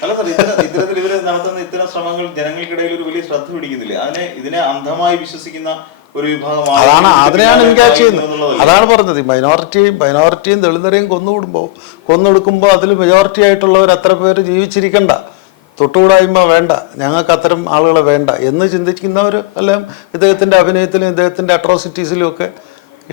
ഇത്തരത്തിൽ നടത്തുന്ന ഇത്തരം ശ്രമങ്ങൾ ജനങ്ങൾക്കിടയിൽ ഒരു വലിയ ശ്രദ്ധ പിടിക്കുന്നില്ല. അതിനെ ഇതിനെ അന്ധമായി വിശ്വസിക്കുന്ന ഒരു വിഭാഗമാണ് അതാണ് അതിനെയാണ് എൻഗേജ് ചെയ്യുന്നത്. അതാണ് പറഞ്ഞത്. മൈനോറിറ്റിയും മൈനോറിറ്റിയും ദളിതരെയും കൊന്നുവിടുമ്പോൾ കൊന്നൊടുക്കുമ്പോൾ അതിൽ മെജോറിറ്റി ആയിട്ടുള്ളവർ അത്ര പേര് ജീവിച്ചിരിക്കണ്ട. തൊട്ടുകൂടായ്മ വേണ്ട. ഞങ്ങൾക്ക് അത്തരം ആളുകളെ വേണ്ട. എന്ന് ചിന്തിക്കുന്നവർ എല്ലാം ഇദ്ദേഹത്തിന്റെ അഭിനയത്തിലും ഇദ്ദേഹത്തിന്റെ അട്രോസിറ്റീസിലും ഒക്കെ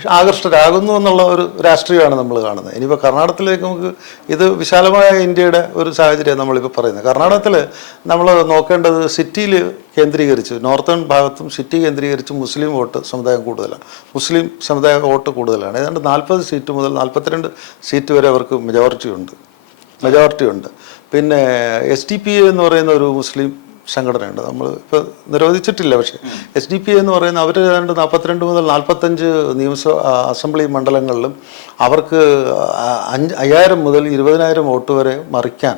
ആകർഷ്ടരാകുന്നു എന്നുള്ള ഒരു രാഷ്ട്രീയമാണ് നമ്മൾ കാണുന്നത്. ഇനിയിപ്പോൾ കർണാടകത്തിലേക്ക് നമുക്ക് ഇത് വിശാലമായ ഇന്ത്യയുടെ ഒരു സാഹചര്യമാണ് നമ്മളിപ്പോൾ പറയുന്നത്. കർണാടകത്തിൽ നമ്മൾ നോക്കേണ്ടത് സിറ്റിയിൽ കേന്ദ്രീകരിച്ച്. നോർത്തേൺ ഭാഗത്തും സിറ്റി കേന്ദ്രീകരിച്ച് മുസ്ലിം വോട്ട് സമുദായം കൂടുതലാണ്. മുസ്ലിം സമുദായ വോട്ട് കൂടുതലാണ്. ഏതാണ്ട് നാൽപ്പത് സീറ്റ് മുതൽ നാൽപ്പത്തിരണ്ട് സീറ്റ് വരെ അവർക്ക് മെജോറിറ്റി ഉണ്ട്. മെജോറിറ്റി ഉണ്ട്. പിന്നെ എസ് ഡി പി എന്ന് പറയുന്ന ഒരു മുസ്ലിം സംഘടനയുണ്ട്. നമ്മൾ ഇപ്പോൾ നിരോധിച്ചിട്ടില്ല പക്ഷേ എസ് ഡി പി എന്ന് പറയുന്ന അവർ ഏതാണ്ട് നാൽപ്പത്തിരണ്ട് മുതൽ നാൽപ്പത്തഞ്ച് നിയമസഭ അസംബ്ലി മണ്ഡലങ്ങളിലും അവർക്ക് അഞ്ച് അയ്യായിരം മുതൽ ഇരുപതിനായിരം വോട്ട് വരെ മറിക്കാൻ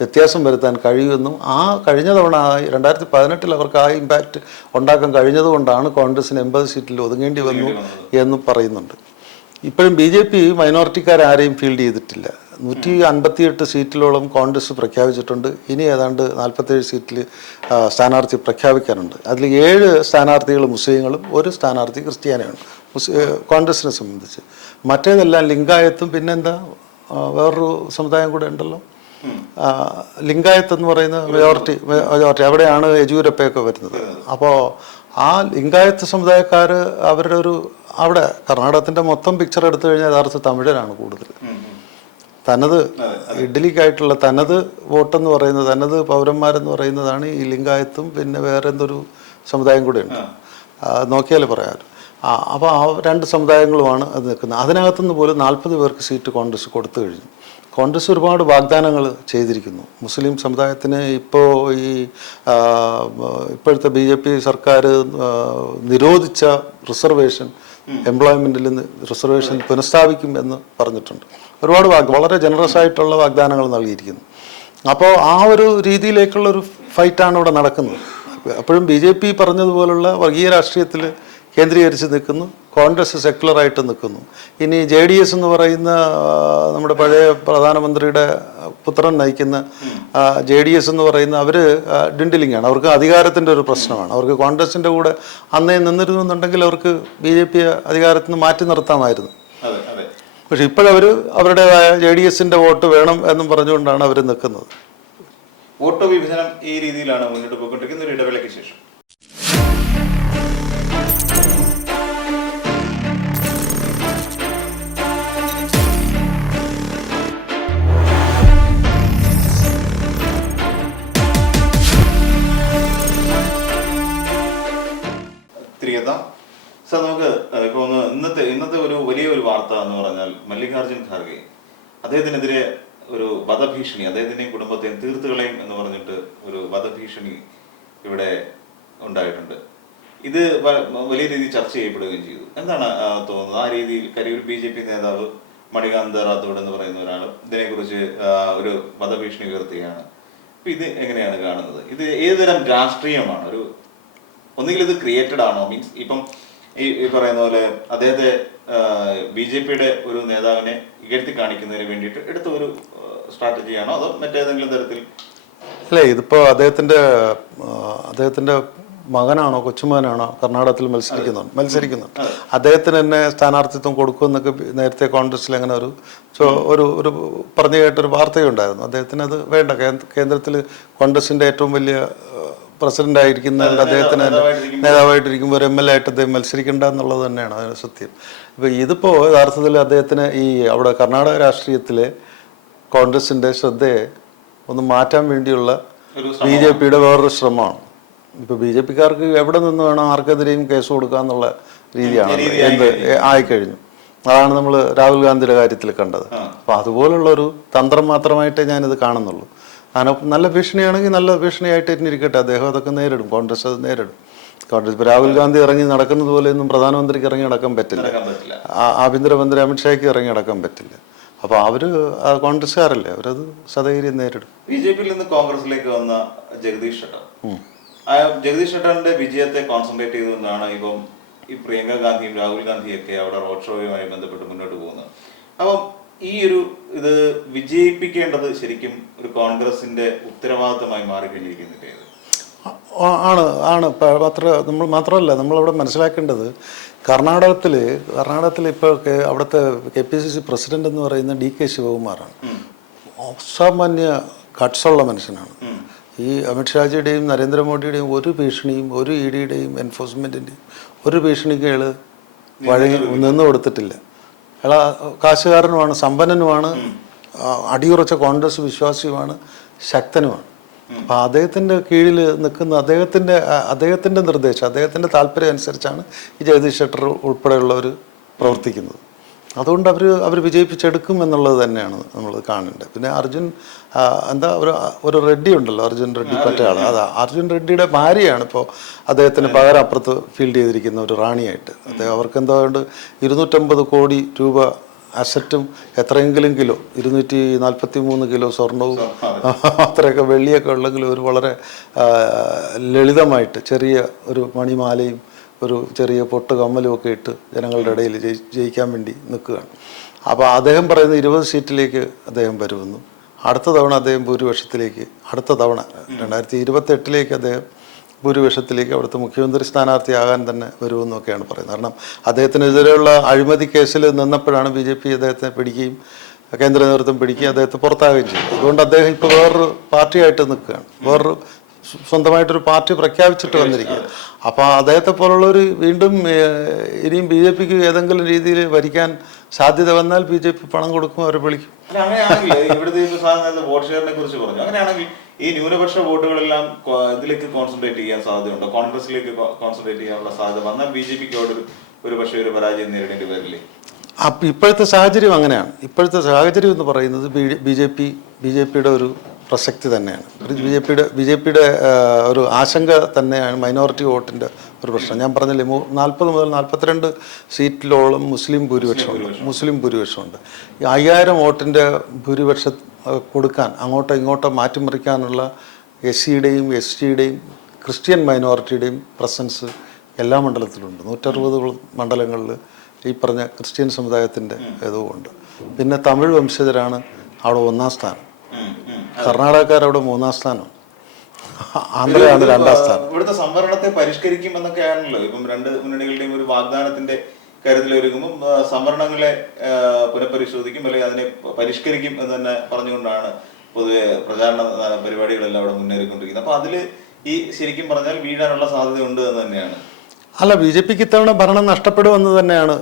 വ്യത്യാസം വരുത്താൻ കഴിയുമെന്നും ആ കഴിഞ്ഞ തവണ രണ്ടായിരത്തി പതിനെട്ടിൽ അവർക്ക് ആ ഇമ്പാക്റ്റ് ഉണ്ടാക്കാൻ കഴിഞ്ഞതുകൊണ്ടാണ് കോൺഗ്രസിന് എൺപത് സീറ്റിൽ ഒതുങ്ങേണ്ടി വന്നു എന്ന് പറയുന്നുണ്ട്. ഇപ്പോഴും ബി ജെ പി മൈനോറിറ്റിക്കാരാരെയും ഫീൽഡ് ചെയ്തിട്ടില്ല. നൂറ്റി അൻപത്തിയെട്ട് സീറ്റിലോളം കോൺഗ്രസ് പ്രഖ്യാപിച്ചിട്ടുണ്ട്. ഇനി ഏതാണ്ട് നാൽപ്പത്തേഴ് സീറ്റിൽ സ്ഥാനാർത്ഥി പ്രഖ്യാപിക്കാനുണ്ട്. അതിൽ ഏഴ് സ്ഥാനാർത്ഥികൾ മുസ്ലിങ്ങളും ഒരു സ്ഥാനാർത്ഥി ക്രിസ്ത്യാനിയാണ് കോൺഗ്രസിനെ സംബന്ധിച്ച്. മറ്റേതെല്ലാം ലിംഗായത്തും പിന്നെന്താ? വേറൊരു സമുദായം കൂടെ ഉണ്ടല്ലോ. ലിംഗായത്ത് എന്ന് പറയുന്ന മെജോറിറ്റി മെജോറിറ്റി അവിടെയാണ് യെജൂരപ്പയൊക്കെ വരുന്നത്. അപ്പോൾ ആ ലിംഗായത്ത് സമുദായക്കാർ അവരുടെ ഒരു അവിടെ കർണാടകത്തിന്റെ മൊത്തം പിക്ചർ എടുത്തു കഴിഞ്ഞാൽ യഥാർത്ഥ തമിഴരാണ് കൂടുതൽ. തനത് ഇഡ്ഡലിക്കായിട്ടുള്ള തനത് വോട്ടെന്ന് പറയുന്നത് തനത് പൗരന്മാരെന്ന് പറയുന്നതാണ് ഈ ലിംഗായത്തും പിന്നെ വേറെ എന്തൊരു സമുദായം കൂടെ ഉണ്ട് നോക്കിയാൽ പറയാം ആ അപ്പോൾ ആ രണ്ട് സമുദായങ്ങളുമാണ് അത് നിൽക്കുന്നത്. അതിനകത്തുനിന്ന് പോലും നാൽപ്പത് പേർക്ക് സീറ്റ് കോൺഗ്രസ് കൊടുത്തു കഴിഞ്ഞു. കോൺഗ്രസ് ഒരുപാട് വാഗ്ദാനങ്ങൾ ചെയ്തിരിക്കുന്നു. മുസ്ലിം സമുദായത്തിന് ഇപ്പോൾ ഈ ഇപ്പോഴത്തെ ബി ജെ പി സർക്കാർ നിരോധിച്ച റിസർവേഷൻ എംപ്ലോയ്മെന്റിൽ നിന്ന് റിസർവേഷൻ പുനഃസ്ഥാപിക്കും എന്ന് പറഞ്ഞിട്ടുണ്ട്. ഒരുപാട് വാഗ് വളരെ ജനറസ് ആയിട്ടുള്ള വാഗ്ദാനങ്ങൾ നൽകിയിരിക്കുന്നു. അപ്പോൾ ആ ഒരു രീതിയിലേക്കുള്ള ഒരു ഫൈറ്റാണ് ഇവിടെ നടക്കുന്നത്. അപ്പോഴും ബി ജെ പി പറഞ്ഞതുപോലുള്ള വർഗീയ രാഷ്ട്രീയത്തിൽ കേന്ദ്രീകരിച്ച് നിൽക്കുന്നു. കോൺഗ്രസ് സെക്കുലറായിട്ട് നിൽക്കുന്നു. ഇനി ജെ ഡി എസ് എന്ന് പറയുന്ന നമ്മുടെ പഴയ പ്രധാനമന്ത്രിയുടെ പുത്രൻ നയിക്കുന്ന ജെ ഡി എസ് എന്ന് പറയുന്ന അവർ ആണ്. അവർക്ക് അധികാരത്തിന്റെ ഒരു പ്രശ്നമാണ്. അവർക്ക് കോൺഗ്രസിന്റെ കൂടെ അന്നേ നിന്നിരുന്നുണ്ടെങ്കിൽ അവർക്ക് ബി ജെ പി അധികാരത്തിൽ നിന്ന് മാറ്റി നിർത്താമായിരുന്നു. പക്ഷെ ഇപ്പോഴവർ അവരുടേതായ ജെ ഡി എസിന്റെ വോട്ട് വേണം എന്നും പറഞ്ഞുകൊണ്ടാണ് അവർ നിൽക്കുന്നത്. വോട്ട് വിഭജനം ഈ രീതിയിലാണ് മുന്നോട്ട് പോയിക്കൊണ്ടിരിക്കുന്ന ഒരു ഇടവേളയ്ക്ക് ശേഷം. തിരികെ എത്താം സാർ നമുക്ക് ഒന്ന് ഇന്നത്തെ ഇന്നത്തെ ഒരു വലിയ ഒരു വാർത്ത എന്ന് പറഞ്ഞാൽ മല്ലികാർജുൻ ഖാർഗെ. അദ്ദേഹത്തിനെതിരെ ഒരു വധഭീഷണി അദ്ദേഹത്തിന്റെയും കുടുംബത്തെയും തീർത്തുകളെയും എന്ന് പറഞ്ഞിട്ട് ഒരു വധഭീഷണി ഇവിടെ ഉണ്ടായിട്ടുണ്ട്. ഇത് വലിയ രീതിയിൽ ചർച്ച ചെയ്യപ്പെടുകയും ചെയ്തു. എന്താണ് തോന്നുന്നത്? ആ രീതിയിൽ ഒരു ബി ജെ പി നേതാവ് മണികാന്ത് റാത്തോഡ് എന്ന് പറയുന്ന ഒരാൾ ഇതിനെക്കുറിച്ച് ഒരു വധഭീഷണി ഉയർത്തുകയാണ്. അപ്പൊ ഇത് എങ്ങനെയാണ് കാണുന്നത്? ഇത് ഏതുതരം രാഷ്ട്രീയമാണ്? ഒരു ഒന്നുകിൽ ഇത് ക്രിയേറ്റഡ് ആണോ? മീൻസ് ഇപ്പം ഈ ഈ പറയുന്ന പോലെ അദ്ദേഹത്തെ ബി ജെ പിയുടെ ഒരു നേതാവിനെ ഇകഴ്ത്തി കാണിക്കുന്നതിന് വേണ്ടിയിട്ട് എടുത്ത ഒരു സ്ട്രാറ്റജിയാണോ? അതോ മറ്റേതെങ്കിലും തരത്തിൽ? അല്ലേ ഇതിപ്പോൾ അദ്ദേഹത്തിന്റെ അദ്ദേഹത്തിന്റെ മകനാണോ കൊച്ചുമകനാണോ കർണാടകത്തിൽ മത്സരിക്കുന്നുണ്ട് മത്സരിക്കുന്നുണ്ട്. അദ്ദേഹത്തിന് തന്നെ സ്ഥാനാർത്ഥിത്വം കൊടുക്കുമെന്നൊക്കെ നേരത്തെ കോൺഗ്രസിൽ അങ്ങനെ ഒരു ഒരു ഒരു പറഞ്ഞു കേട്ടൊരു വാർത്തയുണ്ടായിരുന്നു. അദ്ദേഹത്തിന് അത് വേണ്ട. കേന്ദ്രത്തിൽ കോൺഗ്രസിന്റെ ഏറ്റവും വലിയ പ്രസിഡന്റ് ആയിരിക്കുന്ന അദ്ദേഹത്തിന് നേതാവായിട്ടിരിക്കുമ്പോൾ. ഒരു എം എൽ എ ആയിട്ട് അദ്ദേഹം മത്സരിക്കേണ്ട എന്നുള്ളത് തന്നെയാണ് അതിന് സത്യം. ഇപ്പോൾ ഇതിപ്പോൾ യഥാർത്ഥത്തിൽ അദ്ദേഹത്തിന് ഈ അവിടെ കർണാടക രാഷ്ട്രീയത്തിലെ കോൺഗ്രസിന്റെ ശ്രദ്ധയെ ഒന്ന് മാറ്റാൻ വേണ്ടിയുള്ള ബി ജെ പിയുടെ വേറൊരു ശ്രമമാണ്. ഇപ്പോൾ ബി ജെ പിക്കാർക്ക് എവിടെ നിന്ന് വേണം ആർക്കെതിരെയും കേസ് കൊടുക്കുക എന്നുള്ള രീതിയാണ്. എന്ത് ആയിക്കഴിഞ്ഞു. അതാണ് നമ്മൾ രാഹുൽ ഗാന്ധിയുടെ കാര്യത്തിൽ കണ്ടത്. അപ്പോൾ അതുപോലുള്ള ഒരു തന്ത്രം മാത്രമായിട്ടേ ഞാനിത് കാണുന്നുള്ളൂ. അങ്ങനെ നല്ല ഭീഷണിയാണെങ്കിൽ നല്ല ഭീഷണിയായിട്ട് തന്നെ ഇരിക്കട്ടെ. അദ്ദേഹം അതൊക്കെ നേരിടും. കോൺഗ്രസ് അത് നേരിടും. കോൺഗ്രസ് ഇപ്പോൾ രാഹുൽ ഗാന്ധി ഇറങ്ങി നടക്കുന്നത് പോലെയൊന്നും പ്രധാനമന്ത്രിക്ക് ഇറങ്ങി നടക്കാൻ പറ്റില്ല. ആഭ്യന്തരമന്ത്രി അമിത്ഷായ്ക്ക് ഇറങ്ങി നടക്കാൻ പറ്റില്ല. അപ്പോൾ അവർ കോൺഗ്രസ്സുകാരല്ലേ? അവരത് സധൈര്യം നേരിടും. ബി ജെ പിയിൽ നിന്ന് കോൺഗ്രസിലേക്ക് വന്ന ജഗദീഷ് ഷെട്ടർ. ആ ജഗദീഷ് ഷെട്ടറിന്റെ വിജയത്തെ കോൺസെൻട്രേറ്റ് ചെയ്തുകൊണ്ടാണ് ഇപ്പം ഈ പ്രിയങ്ക ഗാന്ധിയും രാഹുൽ ഗാന്ധിയൊക്കെ അവിടെ റോഡ് ഷോയുമായി ബന്ധപ്പെട്ട് മുന്നോട്ട് പോകുന്നത്. അപ്പം ഈ ഒരു ഇത് വിജയിപ്പിക്കേണ്ടത് ശരിക്കും ഒരു കോൺഗ്രസിന്റെ ഉത്തരവാദിത്തമായി മാറിക്കൊണ്ടിരിക്കുന്നില്ലേ ആണ് ആണ്. അത്ര നമ്മൾ മാത്രമല്ല നമ്മളവിടെ മനസ്സിലാക്കേണ്ടത് കർണാടകത്തിൽ കർണാടകത്തിൽ ഇപ്പോൾ അവിടുത്തെ K P C C president എന്ന് പറയുന്ന ഡി കെ ശിവകുമാറാണ്. അസാമാന്യ കട്ട്സുള്ള മനുഷ്യനാണ്. ഈ അമിത്ഷാജിയുടെയും നരേന്ദ്രമോദിയുടെയും ഒരു ഭീഷണിയും ഒരു ഇ ഡിയുടെയും എൻഫോഴ്സ്മെന്റിന്റെയും ഒരു ഭീഷണിക്ക് വഴി വഴങ്ങി നിന്ന് കൊടുത്തിട്ടില്ല അയാൾ കാശുകാരനുമാണ് സമ്പന്നനുമാണ് അടിയുറച്ച കോൺഗ്രസ് വിശ്വാസിയുമാണ് ശക്തനുമാണ്. അപ്പോൾ അദ്ദേഹത്തിന്റെ കീഴിൽ നിൽക്കുന്ന അദ്ദേഹത്തിന്റെ അദ്ദേഹത്തിന്റെ നിർദ്ദേശം അദ്ദേഹത്തിന്റെ താല്പര്യം അനുസരിച്ചാണ് ഈ ജഗദീഷ് ഷെട്ടർ ഉൾപ്പെടെയുള്ളവർ പ്രവർത്തിക്കുന്നത്. അതുകൊണ്ട് അവർ അവർ വിജയിപ്പിച്ചെടുക്കും എന്നുള്ളത് തന്നെയാണ് നമ്മൾ കാണേണ്ടത്. പിന്നെ അർജുൻ എന്താ ഒരു ഒരു റെഡ്ഡി ഉണ്ടല്ലോ അർജുൻ റെഡ്ഡി മറ്റേ ആൾ അതാ അർജുൻ റെഡ്ഡിയുടെ ഭാര്യയാണ് ഇപ്പോൾ അദ്ദേഹത്തിന് പകരം അപ്പുറത്ത് ഫീൽഡ് ചെയ്തിരിക്കുന്ന ഒരു റാണിയായിട്ട്. അദ്ദേഹം അവർക്ക് എന്താ കൊണ്ട് ഇരുന്നൂറ്റമ്പത് കോടി രൂപ അസറ്റും എത്രയെങ്കിലും കിലോ ഇരുന്നൂറ്റി നാൽപ്പത്തി മൂന്ന് കിലോ സ്വർണവും അത്രയൊക്കെ വെള്ളിയൊക്കെ ഉള്ളെങ്കിലും ഒരു വളരെ ലളിതമായിട്ട് ചെറിയ ഒരു മണിമാലയും ഒരു ചെറിയ പൊട്ട് കമ്മലും ഒക്കെ ഇട്ട് ജനങ്ങളുടെ ഇടയിൽ ജയിക്കാൻ വേണ്ടി നിൽക്കുകയാണ്. അപ്പോൾ അദ്ദേഹം പറയുന്ന ഇരുപത് സീറ്റിലേക്ക് അദ്ദേഹം വരുമെന്നു അടുത്ത തവണ അദ്ദേഹം ഭൂരിപക്ഷത്തിലേക്ക് അടുത്ത തവണ രണ്ടായിരത്തി ഇരുപത്തെട്ടിലേക്ക് അദ്ദേഹം ഭൂരിപക്ഷത്തിലേക്ക് അവിടുത്തെ മുഖ്യമന്ത്രി സ്ഥാനാർത്ഥിയാകാൻ തന്നെ വരുമെന്നൊക്കെയാണ് പറയുന്നത്. കാരണം അദ്ദേഹത്തിനെതിരെയുള്ള അഴിമതി കേസിൽ നിന്നപ്പോഴാണ് ബി ജെ പി അദ്ദേഹത്തെ പിടിക്കുകയും കേന്ദ്ര നേതൃത്വം പിടിക്കുകയും അദ്ദേഹത്തെ പുറത്താകുകയും ചെയ്തു അതുകൊണ്ട് അദ്ദേഹം ഇപ്പോൾ വേറൊരു പാർട്ടിയായിട്ട് നിൽക്കുകയാണ്. വേറൊരു സ്വന്തമായിട്ടൊരു പാർട്ടി പ്രഖ്യാപിച്ചിട്ട് വന്നിരിക്കുക. അപ്പോൾ അദ്ദേഹത്തെ പോലുള്ളവർ വീണ്ടും ഇനിയും ബി ജെ പിക്ക് ഏതെങ്കിലും രീതിയിൽ ഭരിക്കാൻ സാധ്യത വന്നാൽ ബി ജെ പി പണം കൊടുക്കും അവരെ വിളിക്കും. അങ്ങനെയാണെങ്കിൽ ഈ ന്യൂനപക്ഷ വോട്ടുകളെല്ലാം ഇതിലേക്ക് കോൺസെൻട്രേറ്റ് ചെയ്യാൻ സാധ്യതയുണ്ടോ? കോൺഗ്രസിലേക്ക് കോൺസെൻട്രേറ്റ് ചെയ്യാനുള്ള സാധ്യത വന്നാൽ ബി ജെ പിക്ക് അവിടെ ഒരു ഒരു പക്ഷേ ഒരു പരാജയം നേരിടേണ്ടി വരില്ലേ? അപ്പം ഇപ്പോഴത്തെ സാഹചര്യം അങ്ങനെയാണ്. ഇപ്പോഴത്തെ സാഹചര്യം എന്ന് പറയുന്നത് B J P B J പിയുടെ ഒരു പ്രസക്തി തന്നെയാണ്. ഒരു ബി ജെ പിയുടെ ബി ജെ പിയുടെ ഒരു ആശങ്ക തന്നെയാണ് മൈനോറിറ്റി വോട്ടിന്റെ ഒരു പ്രശ്നം. ഞാൻ പറഞ്ഞില്ലേ നാൽപ്പത് മുതൽ നാൽപ്പത്തിരണ്ട് സീറ്റിലോളം മുസ്ലിം ഭൂരിപക്ഷമുണ്ട്. മുസ്ലിം ഭൂരിപക്ഷമുണ്ട്. ഈ അയ്യായിരം വോട്ടിന്റെ ഭൂരിപക്ഷ കൊടുക്കാൻ അങ്ങോട്ടോ ഇങ്ങോട്ടോ മാറ്റിമറിക്കാനുള്ള എസ് സിയുടെയും എസ് ടിയുടെയും ക്രിസ്ത്യൻ മൈനോറിറ്റിയുടെയും പ്രസൻസ് എല്ലാ മണ്ഡലത്തിലുണ്ട്. നൂറ്ററുപത് മണ്ഡലങ്ങളിൽ ഈ പറഞ്ഞ ക്രിസ്ത്യൻ സമുദായത്തിന്റെ ഇതുമുണ്ട്. പിന്നെ തമിഴ് വംശജരാണ് അവിടെ ഒന്നാം സ്ഥാനം. കർണാടകക്കാർ അവിടെ മൂന്നാം സ്ഥാനം. ആന്ധ്രയാണ് രണ്ടാം സ്ഥാനം. ഇവിടുത്തെ സംവരണത്തെ പരിഷ്കരിക്കും എന്നൊക്കെയാണല്ലോ ഇപ്പം രണ്ട് മുന്നണികളുടെയും ഒരു വാഗ്ദാനത്തിന്റെ കാര്യത്തിൽ ഒരുങ്ങുമ്പോൾ സംവരണങ്ങളെ പുനഃപരിശോധിക്കും അല്ലെങ്കിൽ അതിനെ പരിഷ്കരിക്കും എന്ന് തന്നെ പറഞ്ഞുകൊണ്ടാണ് പൊതുവെ പ്രചാരണ പരിപാടികളെല്ലാം അവിടെ മുന്നേറിക്കൊണ്ടിരിക്കുന്നത്. അപ്പൊ അതിൽ ഈ ശരിക്കും പറഞ്ഞാൽ വീഴാനുള്ള സാധ്യത ഉണ്ട് എന്ന് തന്നെയാണ്. അല്ല ബി ജെ പിക്ക് ഇത്തവണ ഭരണം നഷ്ടപ്പെടുമെന്ന് തന്നെയാണ്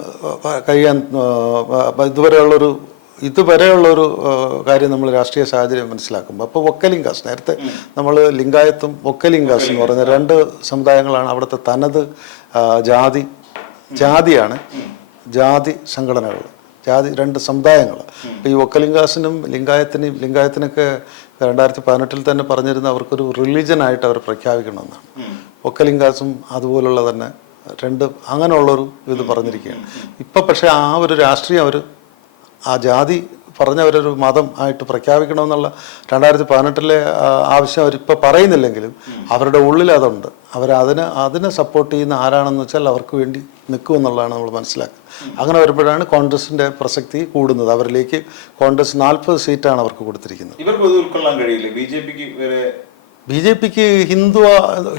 കഴിയാൻ ഇതുവരെയുള്ളൊരു ഇതുവരെയുള്ളൊരു ഒരു കാര്യം നമ്മൾ രാഷ്ട്രീയ സാഹചര്യം മനസ്സിലാക്കുമ്പോൾ അപ്പോൾ ഒക്കലിംഗാസ് നേരത്തെ നമ്മൾ ലിംഗായത്തും ഒക്കലിംഗാസ് എന്ന് പറയുന്ന രണ്ട് സമുദായങ്ങളാണ് അവിടുത്തെ തനത് ജാതി ജാതിയാണ് ജാതി സംഘടനകൾ ജാതി രണ്ട് സമുദായങ്ങൾ അപ്പോൾ ഈ ഒക്കലിംഗാസിനും ലിംഗായത്തിനും ലിംഗായത്തിനൊക്കെ രണ്ടായിരത്തി പതിനെട്ടിൽ തന്നെ പറഞ്ഞിരുന്ന അവർക്കൊരു റിലീജനായിട്ട് അവർ പ്രഖ്യാപിക്കണമെന്നാണ്. ഒക്കലിംഗാസും അതുപോലുള്ള തന്നെ രണ്ട് അങ്ങനെയുള്ളൊരു ഇത് പറഞ്ഞിരിക്കുകയാണ്. ഇപ്പം പക്ഷേ ആ ഒരു രാഷ്ട്രീയം അവർ ആ ജാതി പറഞ്ഞവരൊരു മതം ആയിട്ട് പ്രഖ്യാപിക്കണമെന്നുള്ള രണ്ടായിരത്തി പതിനെട്ടിലെ ആവശ്യം അവരിപ്പോൾ പറയുന്നില്ലെങ്കിലും അവരുടെ ഉള്ളിൽ അതുണ്ട്. അവരതിന് അതിനെ സപ്പോർട്ട് ചെയ്യുന്ന ആരാണെന്ന് വെച്ചാൽ അവർക്ക് വേണ്ടി നിൽക്കുമെന്നുള്ളതാണ് നമ്മൾ മനസ്സിലാക്കുക അങ്ങനെ വരുമ്പോഴാണ് കോൺഗ്രസിന്റെ പ്രസക്തി കൂടുന്നത്. അവരിലേക്ക് കോൺഗ്രസ് നാൽപ്പത് സീറ്റാണ് അവർക്ക് കൊടുത്തിരിക്കുന്നത്. ഇവർക്ക് ഇത് ഉൾക്കൊള്ളാൻ കഴിയില്ലേ? ബി ജെ പിക്ക് ബി ജെ പിക്ക് ഹിന്ദുവ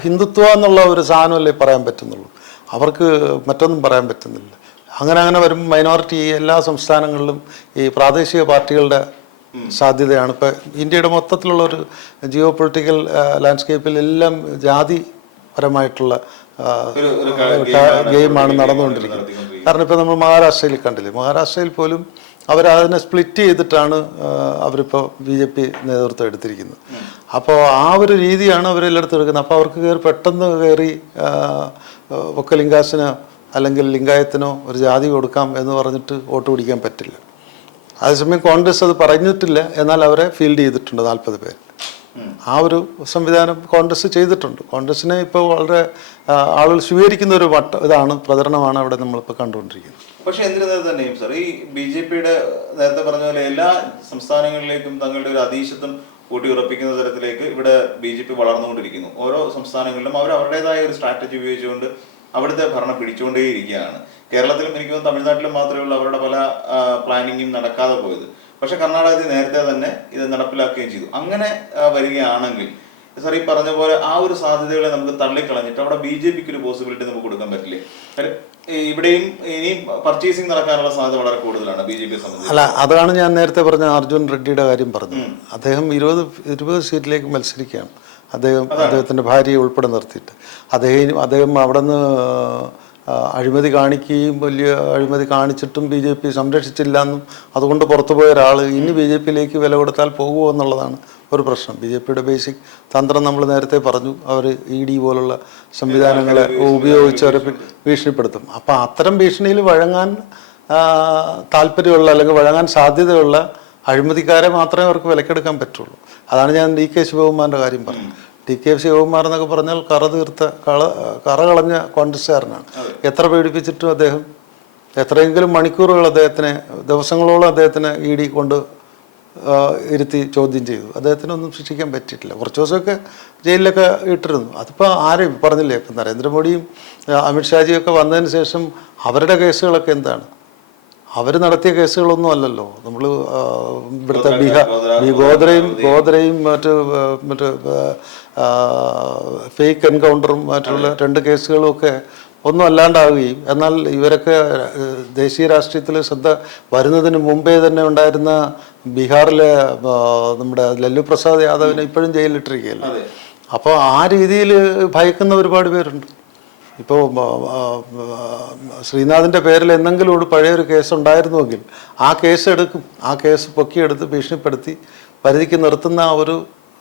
ഹിന്ദുത്വ എന്നുള്ള ഒരു സാധനമല്ലേ പറയാൻ പറ്റുന്നുള്ളൂ? അവർക്ക് മറ്റൊന്നും പറയാൻ പറ്റുന്നില്ല. അങ്ങനെ അങ്ങനെ വരുമ്പോൾ മൈനോറിറ്റി എല്ലാ സംസ്ഥാനങ്ങളിലും ഈ പ്രാദേശിക പാർട്ടികളുടെ സാധ്യതയാണ്. ഇപ്പം ഇന്ത്യയുടെ മൊത്തത്തിലുള്ള ഒരു ജിയോ പൊളിറ്റിക്കൽ ലാൻഡ്സ്കേപ്പിൽ എല്ലാം ജാതിപരമായിട്ടുള്ള ഗെയിമാണ് നടന്നുകൊണ്ടിരിക്കുന്നത്. കാരണം ഇപ്പോൾ നമ്മൾ മഹാരാഷ്ട്രയിൽ കണ്ടില്ലേ? മഹാരാഷ്ട്രയിൽ പോലും അവർ അതിനെ സ്പ്ലിറ്റ് ചെയ്തിട്ടാണ് അവരിപ്പോൾ ബി ജെ പി നേതൃത്വം എടുത്തിരിക്കുന്നത്. അപ്പോൾ ആ ഒരു രീതിയാണ് അവരെല്ലാം എടുക്കുന്നത്. അപ്പോൾ അവർക്ക് കയറി പെട്ടെന്ന് കയറി ഒക്കെ ഒക്കലിംഗാസിനോ അല്ലെങ്കിൽ ലിംഗായത്തിനോ ഒരു ജാതി കൊടുക്കാം എന്ന് പറഞ്ഞിട്ട് വോട്ട് പിടിക്കാൻ പറ്റില്ല. അതേസമയം കോൺഗ്രസ് അത് പറഞ്ഞിട്ടില്ല എന്നാൽ അവരെ ഫീൽഡ് ചെയ്തിട്ടുണ്ട് നാൽപ്പത് പേര്. ആ ഒരു സംവിധാനം കോൺഗ്രസ് ചെയ്തിട്ടുണ്ട്. കോൺഗ്രസിനെ ഇപ്പോൾ വളരെ ആളുകൾ സ്വീകരിക്കുന്ന ഒരു വട്ട ഇതാണ് പ്രചരണമാണ് അവിടെ നമ്മളിപ്പോൾ കണ്ടുകൊണ്ടിരിക്കുന്നത്. പക്ഷേ എന്നിരുന്നാൽ തന്നെയും സാർ ഈ ബി ജെ പിയുടെ നേരത്തെ പറഞ്ഞ പോലെ എല്ലാ സംസ്ഥാനങ്ങളിലേക്കും തങ്ങളുടെ ഒരു അതീശത്വം കൂട്ടിയുറപ്പിക്കുന്ന തരത്തിലേക്ക് ഇവിടെ ബി ജെ പി വളർന്നുകൊണ്ടിരിക്കുന്നു. ഓരോ സംസ്ഥാനങ്ങളിലും അവർ അവരുടേതായ ഒരു സ്ട്രാറ്റജി ഉപയോഗിച്ചുകൊണ്ട് അവിടുത്തെ ഭരണം പിടിച്ചുകൊണ്ടേയിരിക്കുകയാണ്. കേരളത്തിലും എനിക്ക് തോന്നുന്നു തമിഴ്നാട്ടിലും മാത്രമേ ഉള്ളൂ അവരുടെ പല പ്ലാനിങ്ങും നടക്കാതെ പോയത്. പക്ഷെ കർണാടകത്തിൽ നേരത്തെ തന്നെ ഇത് നടപ്പിലാക്കുകയും ചെയ്തു. അങ്ങനെ വരികയാണെങ്കിൽ സാർ ഈ പറഞ്ഞ പോലെ ആ ഒരു സാധ്യതകളെ നമുക്ക് തള്ളിക്കളഞ്ഞിട്ട് അവിടെ ബി ജെ പിക്ക് ഒരു പോസിബിലിറ്റി നമുക്ക് കൊടുക്കാൻ പറ്റില്ലേ? ഇവിടെയും ഇനിയും പർച്ചേസിംഗ് നടക്കാനുള്ള സാധ്യത വളരെ കൂടുതലാണ് ബി ജെ പി സംബന്ധിച്ച്. അല്ല അതാണ് ഞാൻ നേരത്തെ പറഞ്ഞ അർജുൻ റെഡ്ഡിയുടെ കാര്യം പറഞ്ഞു അദ്ദേഹം ഇരുപത് ഇരുപത് സീറ്റിലേക്ക് മത്സരിക്കുകയാണ്. അദ്ദേഹം അദ്ദേഹത്തിന്റെ ഭാര്യയെ ഉൾപ്പെടെ നിർത്തിയിട്ട്. അദ്ദേഹം അദ്ദേഹം അവിടെ നിന്ന് അഴിമതി കാണിക്കുകയും വലിയ അഴിമതി കാണിച്ചിട്ടും ബി ജെ പി സംരക്ഷിച്ചില്ല എന്നും അതുകൊണ്ട് പുറത്തു പോയ ഒരാൾ ഇനി ബി ജെ പിയിലേക്ക് വില കൊടുത്താൽ പോകുമോ എന്നുള്ളതാണ് ഒരു പ്രശ്നം. ബി ജെ പിയുടെ ബേസിക് തന്ത്രം നമ്മൾ നേരത്തെ പറഞ്ഞു. അവർ ഇ ഡി പോലുള്ള സംവിധാനങ്ങളെ ഉപയോഗിച്ച് അവരെ ഭീഷണിപ്പെടുത്തും. അപ്പം അത്തരം ഭീഷണിയിൽ വഴങ്ങാൻ താല്പര്യമുള്ള അല്ലെങ്കിൽ വഴങ്ങാൻ സാധ്യതയുള്ള അഴിമതിക്കാരെ മാത്രമേ അവർക്ക് വിലക്കെടുക്കാൻ പറ്റുള്ളൂ. അതാണ് ഞാൻ ഡി കെ ശിവകുമാറിന്റെ കാര്യം പറഞ്ഞത്. ഡി കെ ശിവകുമാർ എന്നൊക്കെ പറഞ്ഞാൽ കറ തീർത്ത കള കറ കളഞ്ഞ കോൺഗ്രസ്സുകാരനാണ്. എത്ര പേടിപ്പിച്ചിട്ടും അദ്ദേഹം എത്രയെങ്കിലും മണിക്കൂറുകൾ അദ്ദേഹത്തിനെ ദിവസങ്ങളോളം അദ്ദേഹത്തിനെ ഇ ഡി കൊണ്ട് ഇരുത്തി ചോദ്യം ചെയ്തു. അദ്ദേഹത്തിനൊന്നും ശിക്ഷിക്കാൻ പറ്റിയിട്ടില്ല. കുറച്ച് ദിവസമൊക്കെ ജയിലിലൊക്കെ ഇട്ടിരുന്നു. അതിപ്പോൾ ആരും പറഞ്ഞില്ലേ? ഇപ്പം നരേന്ദ്രമോദിയും അമിത്ഷാജിയും അമിത്ഷാജിയൊക്കെ വന്നതിന് ശേഷം അവരുടെ കേസുകളൊക്കെ എന്താണ്? അവർ നടത്തിയ കേസുകളൊന്നും അല്ലല്ലോ. നമ്മൾ ഇവിടുത്തെ ബീഹാർ ഈ ഗോദ്രയും ഗോദ്രയും മറ്റ് മറ്റ് ഫേക്ക് എൻകൗണ്ടറും മറ്റുള്ള രണ്ട് കേസുകളും ഒക്കെ ഒന്നും അല്ലാണ്ടാവുകയും എന്നാൽ ഇവരൊക്കെ ദേശീയ രാഷ്ട്രീയത്തിൽ ശ്രദ്ധ വരുന്നതിന് മുമ്പേ തന്നെ ഉണ്ടായിരുന്ന ബീഹാറിലെ നമ്മുടെ ലല്ലു പ്രസാദ് യാദവിനെ ഇപ്പോഴും ജയിലിലിട്ടിരിക്കുകയല്ലേ? അതെ. അപ്പോൾ ആ രീതിയിൽ ഭയക്കുന്ന ഒരുപാട് പേരുണ്ട്. ഇപ്പോൾ ശ്രീനാഥിന്റെ പേരിൽ എന്തെങ്കിലും ഒരു പഴയൊരു കേസ് ഉണ്ടായിരുന്നുവെങ്കിൽ ആ കേസ് എടുക്കും. ആ കേസ് പൊക്കിയെടുത്ത് ഭീഷണിപ്പെടുത്തി പരിധിക്ക് നിർത്തുന്ന ആ ഒരു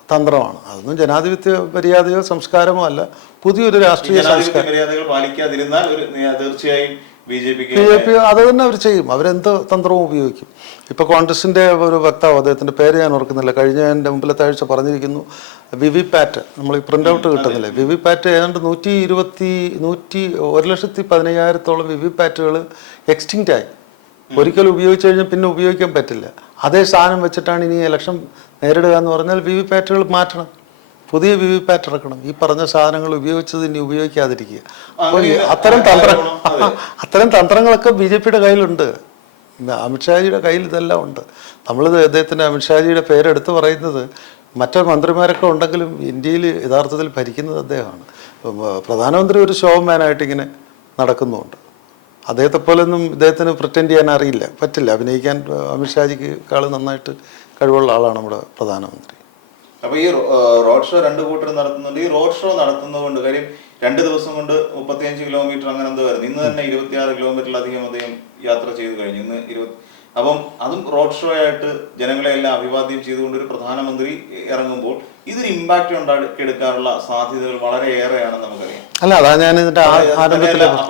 തന്ത്രമാണ്. അതൊന്നും ജനാധിപത്യ മര്യാദയോ സംസ്കാരമോ അല്ല. പുതിയൊരു രാഷ്ട്രീയ സംസ്കാരം. മര്യാദകൾ പാലിക്കാതിരുന്നാൽ ഒരു തീർച്ചയായും ബി ജെ പി അത് തന്നെ അവർ ചെയ്യും. അവരെന്ത് തന്ത്രവും ഉപയോഗിക്കും. ഇപ്പോൾ കോൺഗ്രസിന്റെ ഒരു വക്താവ് അദ്ദേഹത്തിന്റെ പേര് ഞാൻ ഓർക്കുന്നില്ല. കഴിഞ്ഞ എന്റെ മുമ്പിലത്തെ ആഴ്ച പറഞ്ഞിരിക്കുന്നു. VVPAT. നമ്മൾ ഈ പ്രിന്റ് ഔട്ട് കിട്ടുന്നില്ലേ? വിവി പാറ്റ് ഏതാണ്ട് നൂറ്റി ഇരുപത്തി നൂറ്റി ഒരു ലക്ഷത്തി പതിനയ്യായിരത്തോളം വിവി പാറ്റുകൾ എക്സ്റ്റിങ്റ്റ് ആയി. ഒരിക്കലും ഉപയോഗിച്ച് കഴിഞ്ഞാൽ പിന്നെ ഉപയോഗിക്കാൻ പറ്റില്ല. അതേ സാധനം വെച്ചിട്ടാണ് ഇനി ഇലക്ഷൻ നേരിടുക എന്ന് പറഞ്ഞാൽ വി വി പാറ്റുകൾ മാറ്റണം. പുതിയ വി വി പാറ്റ് ഇറക്കണം. ഈ പറഞ്ഞ സാധനങ്ങൾ ഉപയോഗിച്ചത് ഇനി ഉപയോഗിക്കാതിരിക്കുക. അപ്പോൾ ഈ അത്തരം തന്ത്ര (laughs) അത്തരം തന്ത്രങ്ങളൊക്കെ ബി ജെ പിയുടെ കയ്യിലുണ്ട്. അമിത്ഷാജിയുടെ കയ്യിൽ ഇതെല്ലാം ഉണ്ട്. നമ്മൾ അദ്ദേഹത്തിന്റെ അമിത്ഷാജിയുടെ പേരെടുത്ത് പറയുന്നത് മറ്റു മന്ത്രിമാരൊക്കെ ഉണ്ടെങ്കിലും ഇന്ത്യയിൽ യഥാർത്ഥത്തിൽ ഭരിക്കുന്നത് അദ്ദേഹമാണ്. പ്രധാനമന്ത്രി ഒരു ഷോമാനായിട്ട് ഇങ്ങനെ നടക്കുന്നുമുണ്ട് അദ്ദേഹത്തെ പോലൊന്നും ഇദ്ദേഹത്തിന് പ്രിറ്റൻഡ് ചെയ്യാൻ അറിയില്ല. പറ്റില്ല. അഭിനയിക്കാൻ അമിത്ഷാജിക്ക് കാൾ നന്നായിട്ട് കഴിവുള്ള ആളാണ് നമ്മുടെ പ്രധാനമന്ത്രി. അപ്പൊ ഈ റോഡ് ഷോ രണ്ട് കൂട്ടർ നടത്തുന്നുണ്ട്. ഈ റോഡ് ഷോ നടത്തുന്നതുകൊണ്ട് കാര്യം രണ്ട് ദിവസം കൊണ്ട് മുപ്പത്തിയഞ്ച് കിലോമീറ്റർ അങ്ങനെ എന്തോ വരുന്നു ഇന്ന് തന്നെ ഇരുപത്തിയാറ് കിലോമീറ്ററിലധികം അദ്ദേഹം യാത്ര ചെയ്തു കഴിഞ്ഞു. ഇന്ന് ഇരുപത്തി അപ്പം അതും റോഡ് ഷോ ആയിട്ട് ജനങ്ങളെ എല്ലാം അഭിവാദ്യം ചെയ്തുകൊണ്ട് ഒരു പ്രധാനമന്ത്രി ഇറങ്ങുമ്പോൾ ഇതൊരു ഇമ്പാക്റ്റ് ഉണ്ടാക്കിയെടുക്കാനുള്ള സാധ്യതകൾ വളരെ ഏറെയാണെന്ന് നമുക്കറിയാം. അല്ല അതാ ഞാൻ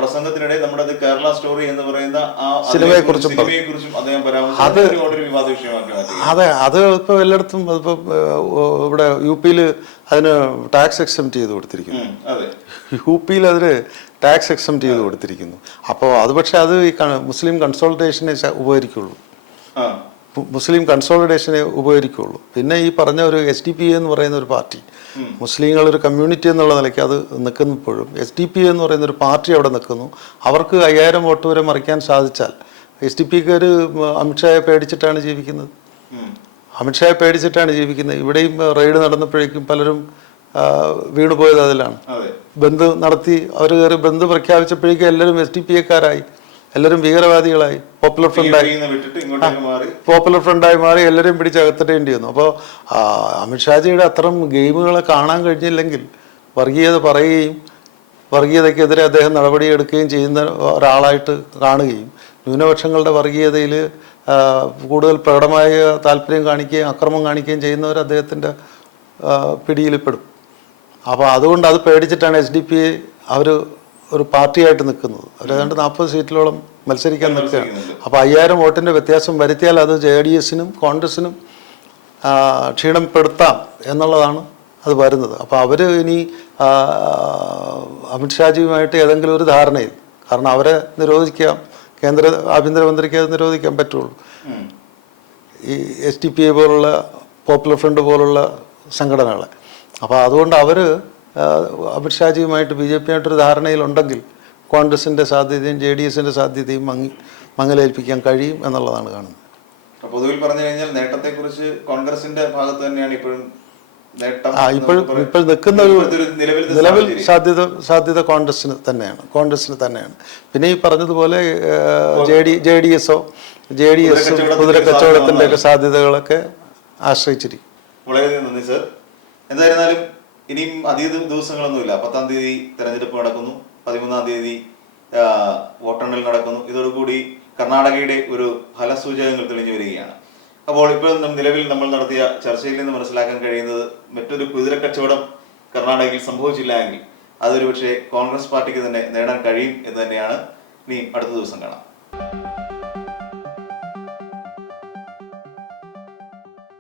പ്രസംഗത്തിനിടെ നമ്മുടെ കേരള സ്റ്റോറി എന്ന് പറയുന്ന ആ സിനിമയെ കുറിച്ചും സിനിമയെ കുറിച്ചും അദ്ദേഹം പരാമർശിച്ചു. വിവാദ വിഷയമാക്കി അതെ അത് ഇപ്പൊ എല്ലായിടത്തും ഇവിടെ യു പിയിൽ അതിന് ടാക്സ് എക്സെപ്റ്റ് ചെയ്ത് കൊടുത്തിരിക്കുന്നു. യു പിയിൽ അതിന് ടാക്സ് എക്സം ചെയ്ത് കൊടുത്തിരിക്കുന്നു. അപ്പോൾ അത് പക്ഷേ അത് ഈ മുസ്ലിം കൺസോൾട്ടേഷനെ ഉപകരിക്കുള്ളൂ. മുസ്ലിം കൺസോളിഡേഷനെ ഉപകരിക്കുള്ളൂ. പിന്നെ ഈ പറഞ്ഞ ഒരു എസ് ഡി പി എന്ന് പറയുന്ന ഒരു പാർട്ടി മുസ്ലിങ്ങൾ ഒരു കമ്മ്യൂണിറ്റി എന്നുള്ള നിലയ്ക്ക് അത് നിൽക്കുന്നപ്പോഴും. എസ് ഡി പി എന്ന് പറയുന്ന ഒരു പാർട്ടി അവിടെ നിൽക്കുന്നു. അവർക്ക് അയ്യായിരം വോട്ട് വരെ മറിക്കാൻ സാധിച്ചാൽ എസ് ഡി പിക്കാർ അമിത്ഷായെ പേടിച്ചിട്ടാണ് ജീവിക്കുന്നത്. അമിത്ഷായെ പേടിച്ചിട്ടാണ് ജീവിക്കുന്നത്. ഇവിടെയും റെയ്ഡ് നടന്നപ്പോഴേക്കും പലരും വീണുപോയത് അതിലാണ്. അതെ. ബന്ദ് നടത്തി അവർ കയറി ബന്ദ് പ്രഖ്യാപിച്ചപ്പോഴേക്കും എല്ലാവരും എസ് ഡി പി എക്കാരായി. എല്ലാവരും ഭീകരവാദികളായി. പോപ്പുലർ ഫ്രണ്ടായി പോപ്പുലർ ഫ്രണ്ടായി മാറി. എല്ലാവരെയും പിടിച്ച് അകത്തിടേണ്ടി വന്നു. അപ്പോൾ അമിത്ഷാജിയുടെ അത്തരം ഗെയിമുകളെ കാണാൻ കഴിഞ്ഞില്ലെങ്കിൽ വർഗീയത പറയുകയും വർഗീയതയ്ക്കെതിരെ അദ്ദേഹം നടപടിയെടുക്കുകയും ചെയ്യുന്ന ഒരാളായിട്ട് കാണുകയും ന്യൂനപക്ഷങ്ങളുടെ വർഗീയതയിൽ കൂടുതൽ പ്രകടമായ താല്പര്യം കാണിക്കുകയും അക്രമം കാണിക്കുകയും ചെയ്യുന്നവർ അദ്ദേഹത്തിന്റെ പിടിയിൽപ്പെടും. അപ്പോൾ അതുകൊണ്ട് അത് പേടിച്ചിട്ടാണ് എസ് ഡി പി അവർ ഒരു പാർട്ടിയായിട്ട് നിൽക്കുന്നത്. അവരേതാണ്ട് നാൽപ്പത് സീറ്റിലോളം മത്സരിക്കാൻ നിൽക്കുകയാണ്. അപ്പോൾ അയ്യായിരം വോട്ടിന്റെ വ്യത്യാസം വരുത്തിയാൽ അത് ജെ ഡി എസിനും കോൺഗ്രസിനും ക്ഷീണപ്പെടുത്താം എന്നുള്ളതാണ് അത് വരുന്നത്. അപ്പോൾ അവർ ഇനി അമിത്ഷാജിയുമായിട്ട് ഏതെങ്കിലും ഒരു ധാരണയിൽ കാരണം അവരെ നിരോധിക്കാം കേന്ദ്ര ആഭ്യന്തരമന്ത്രിക്ക് അത് നിരോധിക്കാൻ പറ്റുള്ളൂ. ഈ എസ് ടി പി ഐ പോലുള്ള പോപ്പുലർ ഫ്രണ്ട് പോലുള്ള സംഘടനകളെ. അപ്പോൾ അതുകൊണ്ട് അവർ അമിത്ഷാജിയുമായിട്ട് ബി ജെ പിയായിട്ടൊരു ധാരണയിലുണ്ടെങ്കിൽ കോൺഗ്രസിന്റെ സാധ്യതയും ജെ ഡി എസിന്റെ സാധ്യതയും മങ്ങി മങ്ങലേൽപ്പിക്കാൻ കഴിയും എന്നുള്ളതാണ് കാണുന്നത്. പൊതുവിൽ പറഞ്ഞു കഴിഞ്ഞാൽ നേട്ടത്തെക്കുറിച്ച് കോൺഗ്രസിന്റെ ഭാഗത്ത് തന്നെയാണ് ഇപ്പോഴും ഇപ്പോൾ നിൽക്കുന്ന ഒരു നിലവിൽ. സാധ്യത സാധ്യത കോൺഗ്രസിന് തന്നെയാണ് കോൺഗ്രസിന് തന്നെയാണ്. പിന്നെ ഈ പറഞ്ഞതുപോലെ ജെ ഡി ജെ ഡി എസോ ജെ ഡി എസ് കുതിര കച്ചവടത്തിന്റെ ഒക്കെ സാധ്യതകളൊക്കെ ആശ്രയിച്ചിരിക്കും. നന്ദി സർ. എന്തായിരുന്നാലും ഇനിയും അധിക ദിവസങ്ങളൊന്നുമില്ല. പത്താം തീയതി തെരഞ്ഞെടുപ്പ് നടക്കുന്നു. പതിമൂന്നാം തീയതി വോട്ടെണ്ണൽ നടക്കുന്നു. ഇതോടുകൂടി കർണാടകയുടെ ഒരു ഫലസൂചകങ്ങൾ തെളിഞ്ഞു വരികയാണ്. അപ്പോൾ ഇപ്പോൾ നിലവിൽ നമ്മൾ നടത്തിയ ചർച്ചയിൽ നിന്ന് മനസ്സിലാക്കാൻ കഴിയുന്നത് മറ്റൊരു കുതിര കച്ചവടം കർണാടകയിൽ സംഭവിച്ചില്ല എങ്കിൽ അതൊരു പക്ഷേ കോൺഗ്രസ് പാർട്ടിക്ക് തന്നെ നേടാൻ കഴിയും എന്ന് തന്നെയാണ്. ഇനിയും അടുത്ത ദിവസം കാണാം.